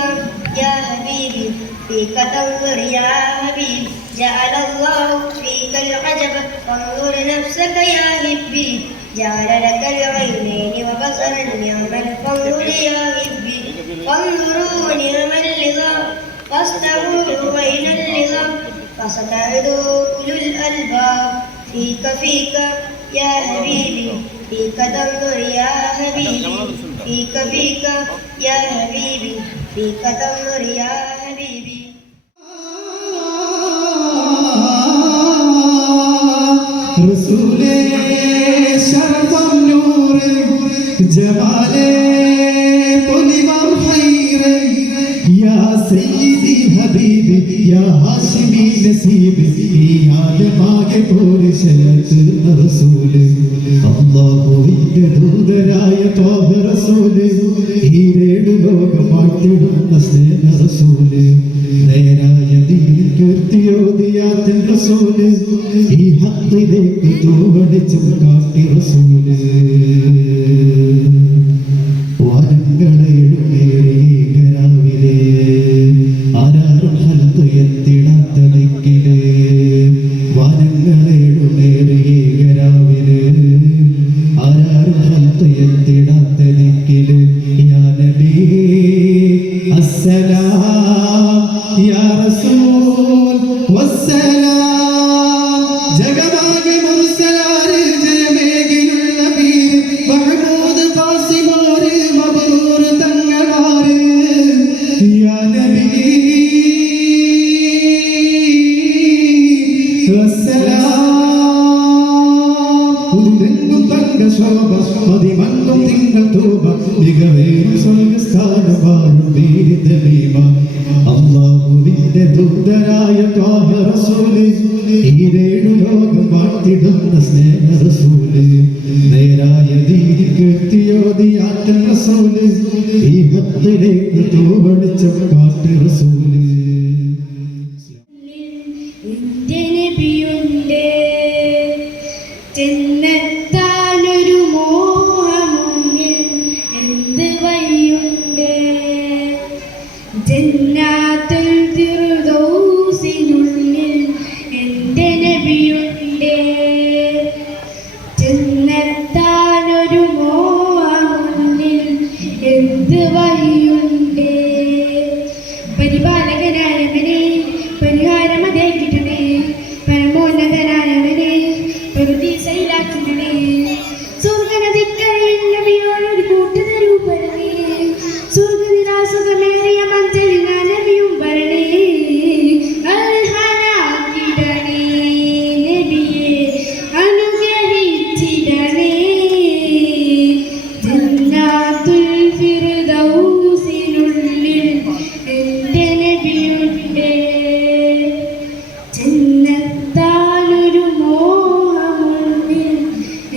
يا حبيبي فيك تنظر يا حبيبي جعل الله فيك العجب فانظر نفسك يا حبي جعل لك العينين وبصرا نعما فانظر يا حبي فانظروا نعم اللظام فاستووا بين اللظام فستعدوا أولو الألباب فيك يا حبيبي فيك تنظر يا حبيبي فيك يا حبيبي فيك تنظر يا حبيبي رسولي شرف النور جمالي طلب الخير يا سيدي حبيبي يا هاشمي نسيبي يا دماغ پورشت رسول الله ദൂതരായ ത്വാഹ റസൂല് ഈരേഴ് ലോകം വാഴ്ത്തിടുന്ന സ്നേഹ റസൂല് നേരായ ദീനിൽ കീർത്തിയോദിയാത്തിൽ റസൂല് ഈ ഹത്തിലേക്ക് തൂവടിച്ചും കാട്ടി റസൂല് വാനങ്ങളെ എഴുന്നേറിയരാവിലെ ആരാരും ഹൽത്ത് എത്തിടാത്ത ദിക്കില് വാനങ്ങളെ എഴുന്നേറിയരാവിലെ ആരാരും ഹൽത്ത് എത്തിടാത്ത ദിക്കില് യാ നബി അസ്സലാം യാ റസൂൽ വസ്സലാം ജഗമാകെ മുർസലാര് ജയമേകിയുള്ള പീർ മഹ്മൂദ് ഖാസിമോര് മബ്രൂർ തങ്ങമാര് യാ നബി ശോഭ മതിമങ്ങും തിങ്കൾ തൂപ മികവേറും സ്വർഗസ്ഥാനമാരും വീരിതമീമ അല്ലാഹുവിന്റെ ദൂതരായ ത്വാഹ റസൂല് ഈരേഴു ലോകം വാഴ്ത്തിടുന്ന സ്നേഹ റസൂല് നേരായ ദീനിൽ കീർത്തിയോദിയാറ്റൽ റസൂല് ഈ ഭക്തിലേക്ക് തൂവടിച്ചും കാട്ടി റസൂല് നബിയുണ്ട് ചെന്നെത്താനൊരുങ്ങിയ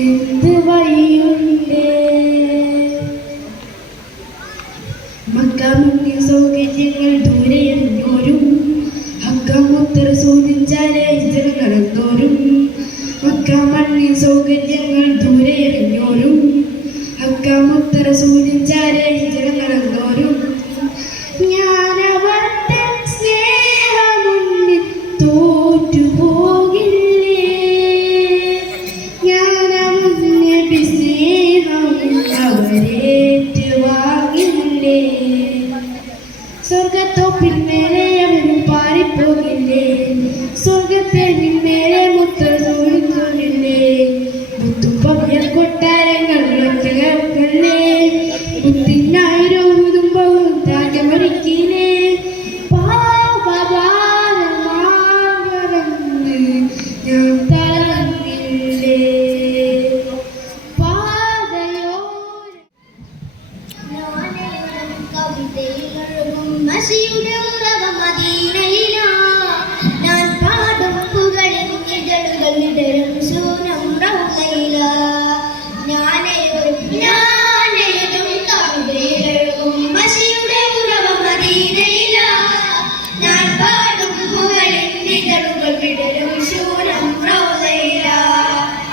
എന്ത് വഴിയുണ്ട് മക്കാമുന്നിൽ സൗകര്യങ്ങൾ ദൂരെ എറിഞ്ഞോരും ഹക്കമുത്തർ ചോദിച്ചാലേ ജനങ്ങളെന്തോരും മക്കാമണ്ണിൽ സൗകര്യങ്ങൾ ദൂരെ എറിഞ്ഞോരും ഹക്കമുത്തർ ചോദിച്ചാലേ ജനങ്ങളെന്തോരും ഞാനവരുടെ സ്നേഹമുന്നിൽ തോറ്റുപോകില്ലേ ഞാനവരുടെ സ്നേഹം അവരേറ്റ് വാങ്ങില്ലേ സ്വർഗത്തോപ്പിൽ മേലെ അവരും പാറിപ്പോകില്ലേ സ്വർഗത്തെ മേലെ മുത്തർ ചോദിക്കുന്നില്ലേ മുത്തുപവ്യ കൊട്ടാരങ്ങൾ കേൾക്കല്ലേ മുത്തിനായിരം കുടുംബവും ത്യാഗമൊരുക്കിയില്ലേ പാപഭാരമാകടന്ന് ഞാൻ തളർന്നില്ലേ മഷിയുടെ ഉറവ മദീനയിലാ ഞാൻ പാടും പുകളിൻ ഇതളുകൾ വിടരും ശൂനം റൗളയിലാ ഞാനെഴുതും കവിതയിലെഴുതും മഷിയുടെ ഉറവ മദീനയിലാ ഞാൻ പാടും പുകളിൻ ഇതളുകൾ വിടരും ശൂനം റൗളയിലാ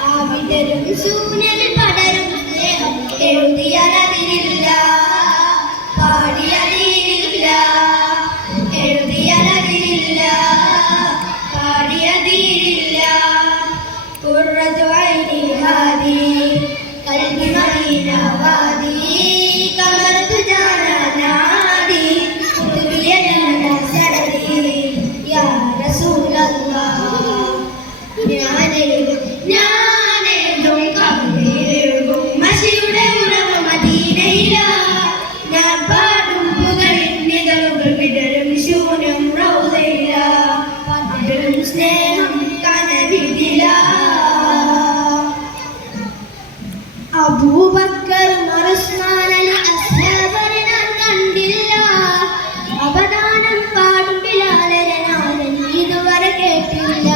ആ വിടരും ശൂനൽ പടരും സ്നേഹം എഴുതിയാലതിരില്ല പാടിയതിരില്ല എഴുതിയതിരില്ല പാടിയതിരില്ല കുറച്ചു വൈകി ഹാദി കൽബി മദീനവാദി കമർതു ജാനാനാദി തുബിയന സരദി യാ റസൂലല്ലാഹ് ഞാനെഴുതും കവിതയിലെഴുതും മഷിയുടെ ഉറവ മദീനയിലാ ഞാൻ പാടും പുകളിൻ നിഴലുകൾ വിടരും ശൂന്യം റൗളയിലാ പടരും സ്നേഹം കനവിധിലാ അബൂബക്കർ ഉസ്മാൻ അസ്ഹാബരെ ഞാൻ കണ്ടില്ല അവദാനം പാടും ബിലാലരെ ഞാൻ ഇതുവരെ കേട്ടില്ല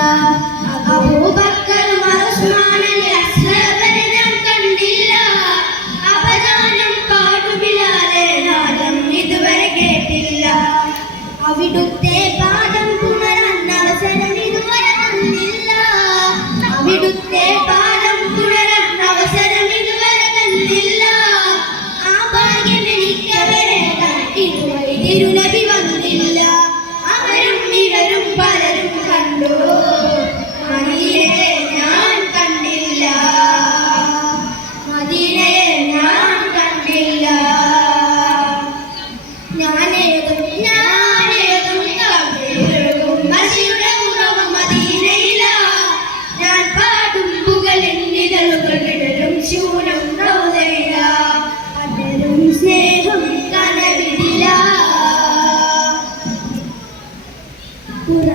അബൂബക്കർ ഉസ്മാൻ അസ്ഹാബരെ ഞാൻ കണ്ടില്ല അവദാനം പാടും ബിലാലരെ ഞാൻ ഇതുവരെ കേട്ടില്ല അവിടുത്തെ പാദം പുണരാൻ അവസരം ഇതുവരെ തന്നില്ല അവിടുത്തെ പാദം പുണരാൻ അവസരം ഇതുവരെ തന്നില്ല ആ ഭാഗ്യം എനിക്കവരെ ഇതുവരെ തിരുനബി വന്നില്ല അവരും ഇവരും പലരും കണ്ടു മദീനയെ ഞാൻ കണ്ടില്ല മദീനയെ ഞാൻ കണ്ടില്ല ഞാനെഴുതും കവിതയെഴുതും മഷിയുടെ ഉറവ മദീനയിലാ ഞാൻ പാടും പുകളിൻ നിഴലുകൾ വിടരും ശൂനം റൗളയിലാ പടരും സ്നേഹം കനവിധിലാ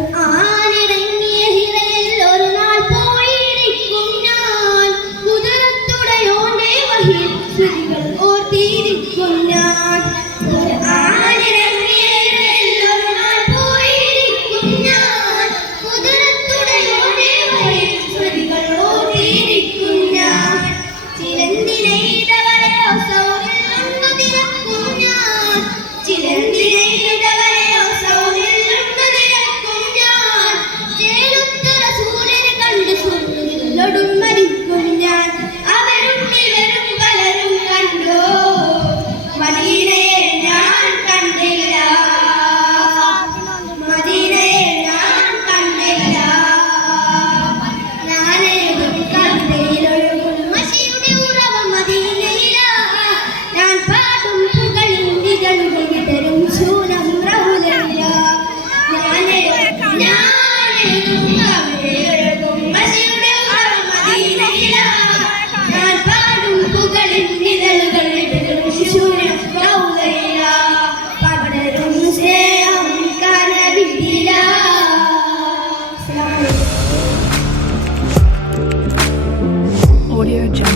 ഖുർആനിറങ്ങിയ ഹിറയിൽ ഒരു നാൾ പോയിരിക്കും ഞാൻ കുതിരത്തുടയോന്റെ വഹിൽ ശ്രുതികൾ ഓർത്തിരിക്കും ഞാൻ ഖുർആനിറങ്ങിയ ഹിറയിൽ ഒരു നാൾ പോയിരിക്കും ഞാൻ കുതിരത്തുടയോന്റെ വഹിൽ ശ്രുതികൾ ഓർത്തിരിക്കും ഞാൻ ചിലന്തിനെയ്തവരെയോ സൗരിൽ ഉണ്ടു തിരക്കും ഞാൻ ചിലന്തിനെയ്തവരെയോ സൗരിൽ ഉണ്ടു തിരക്കും ഞാൻ ചേലുത്തര സൂര്യനെ കണ്ട് സൂര്യനിലൊടും മരിക്കും ഞാൻ അവരും ഇവരും പലരും കണ്ടു മദീനയെ ഞാൻ കണ്ടില്ല മദീനയെ ഞാൻ കണ്ടില്ല ഞാനെഴുതും കവിതയിലൊഴുകും മഷിയുടെ ഉറവ മദീനയിലാ ഞാൻ പാടും പുകളിൻ നിഴലുകൾ വിടരും ശൂനം റൗളയിലാ ഞാനെഴുതും കവിതയിലൊഴുകും മഷിയുടെ ഉറവ മദീനയിലാ ഞാൻ പാടും പുകളിൻ നിഴലുകൾ വിടരും ശൂനം റൗളയിലാ പടരും സ്നേഹം കനവിധിലാ. Audio Jungle.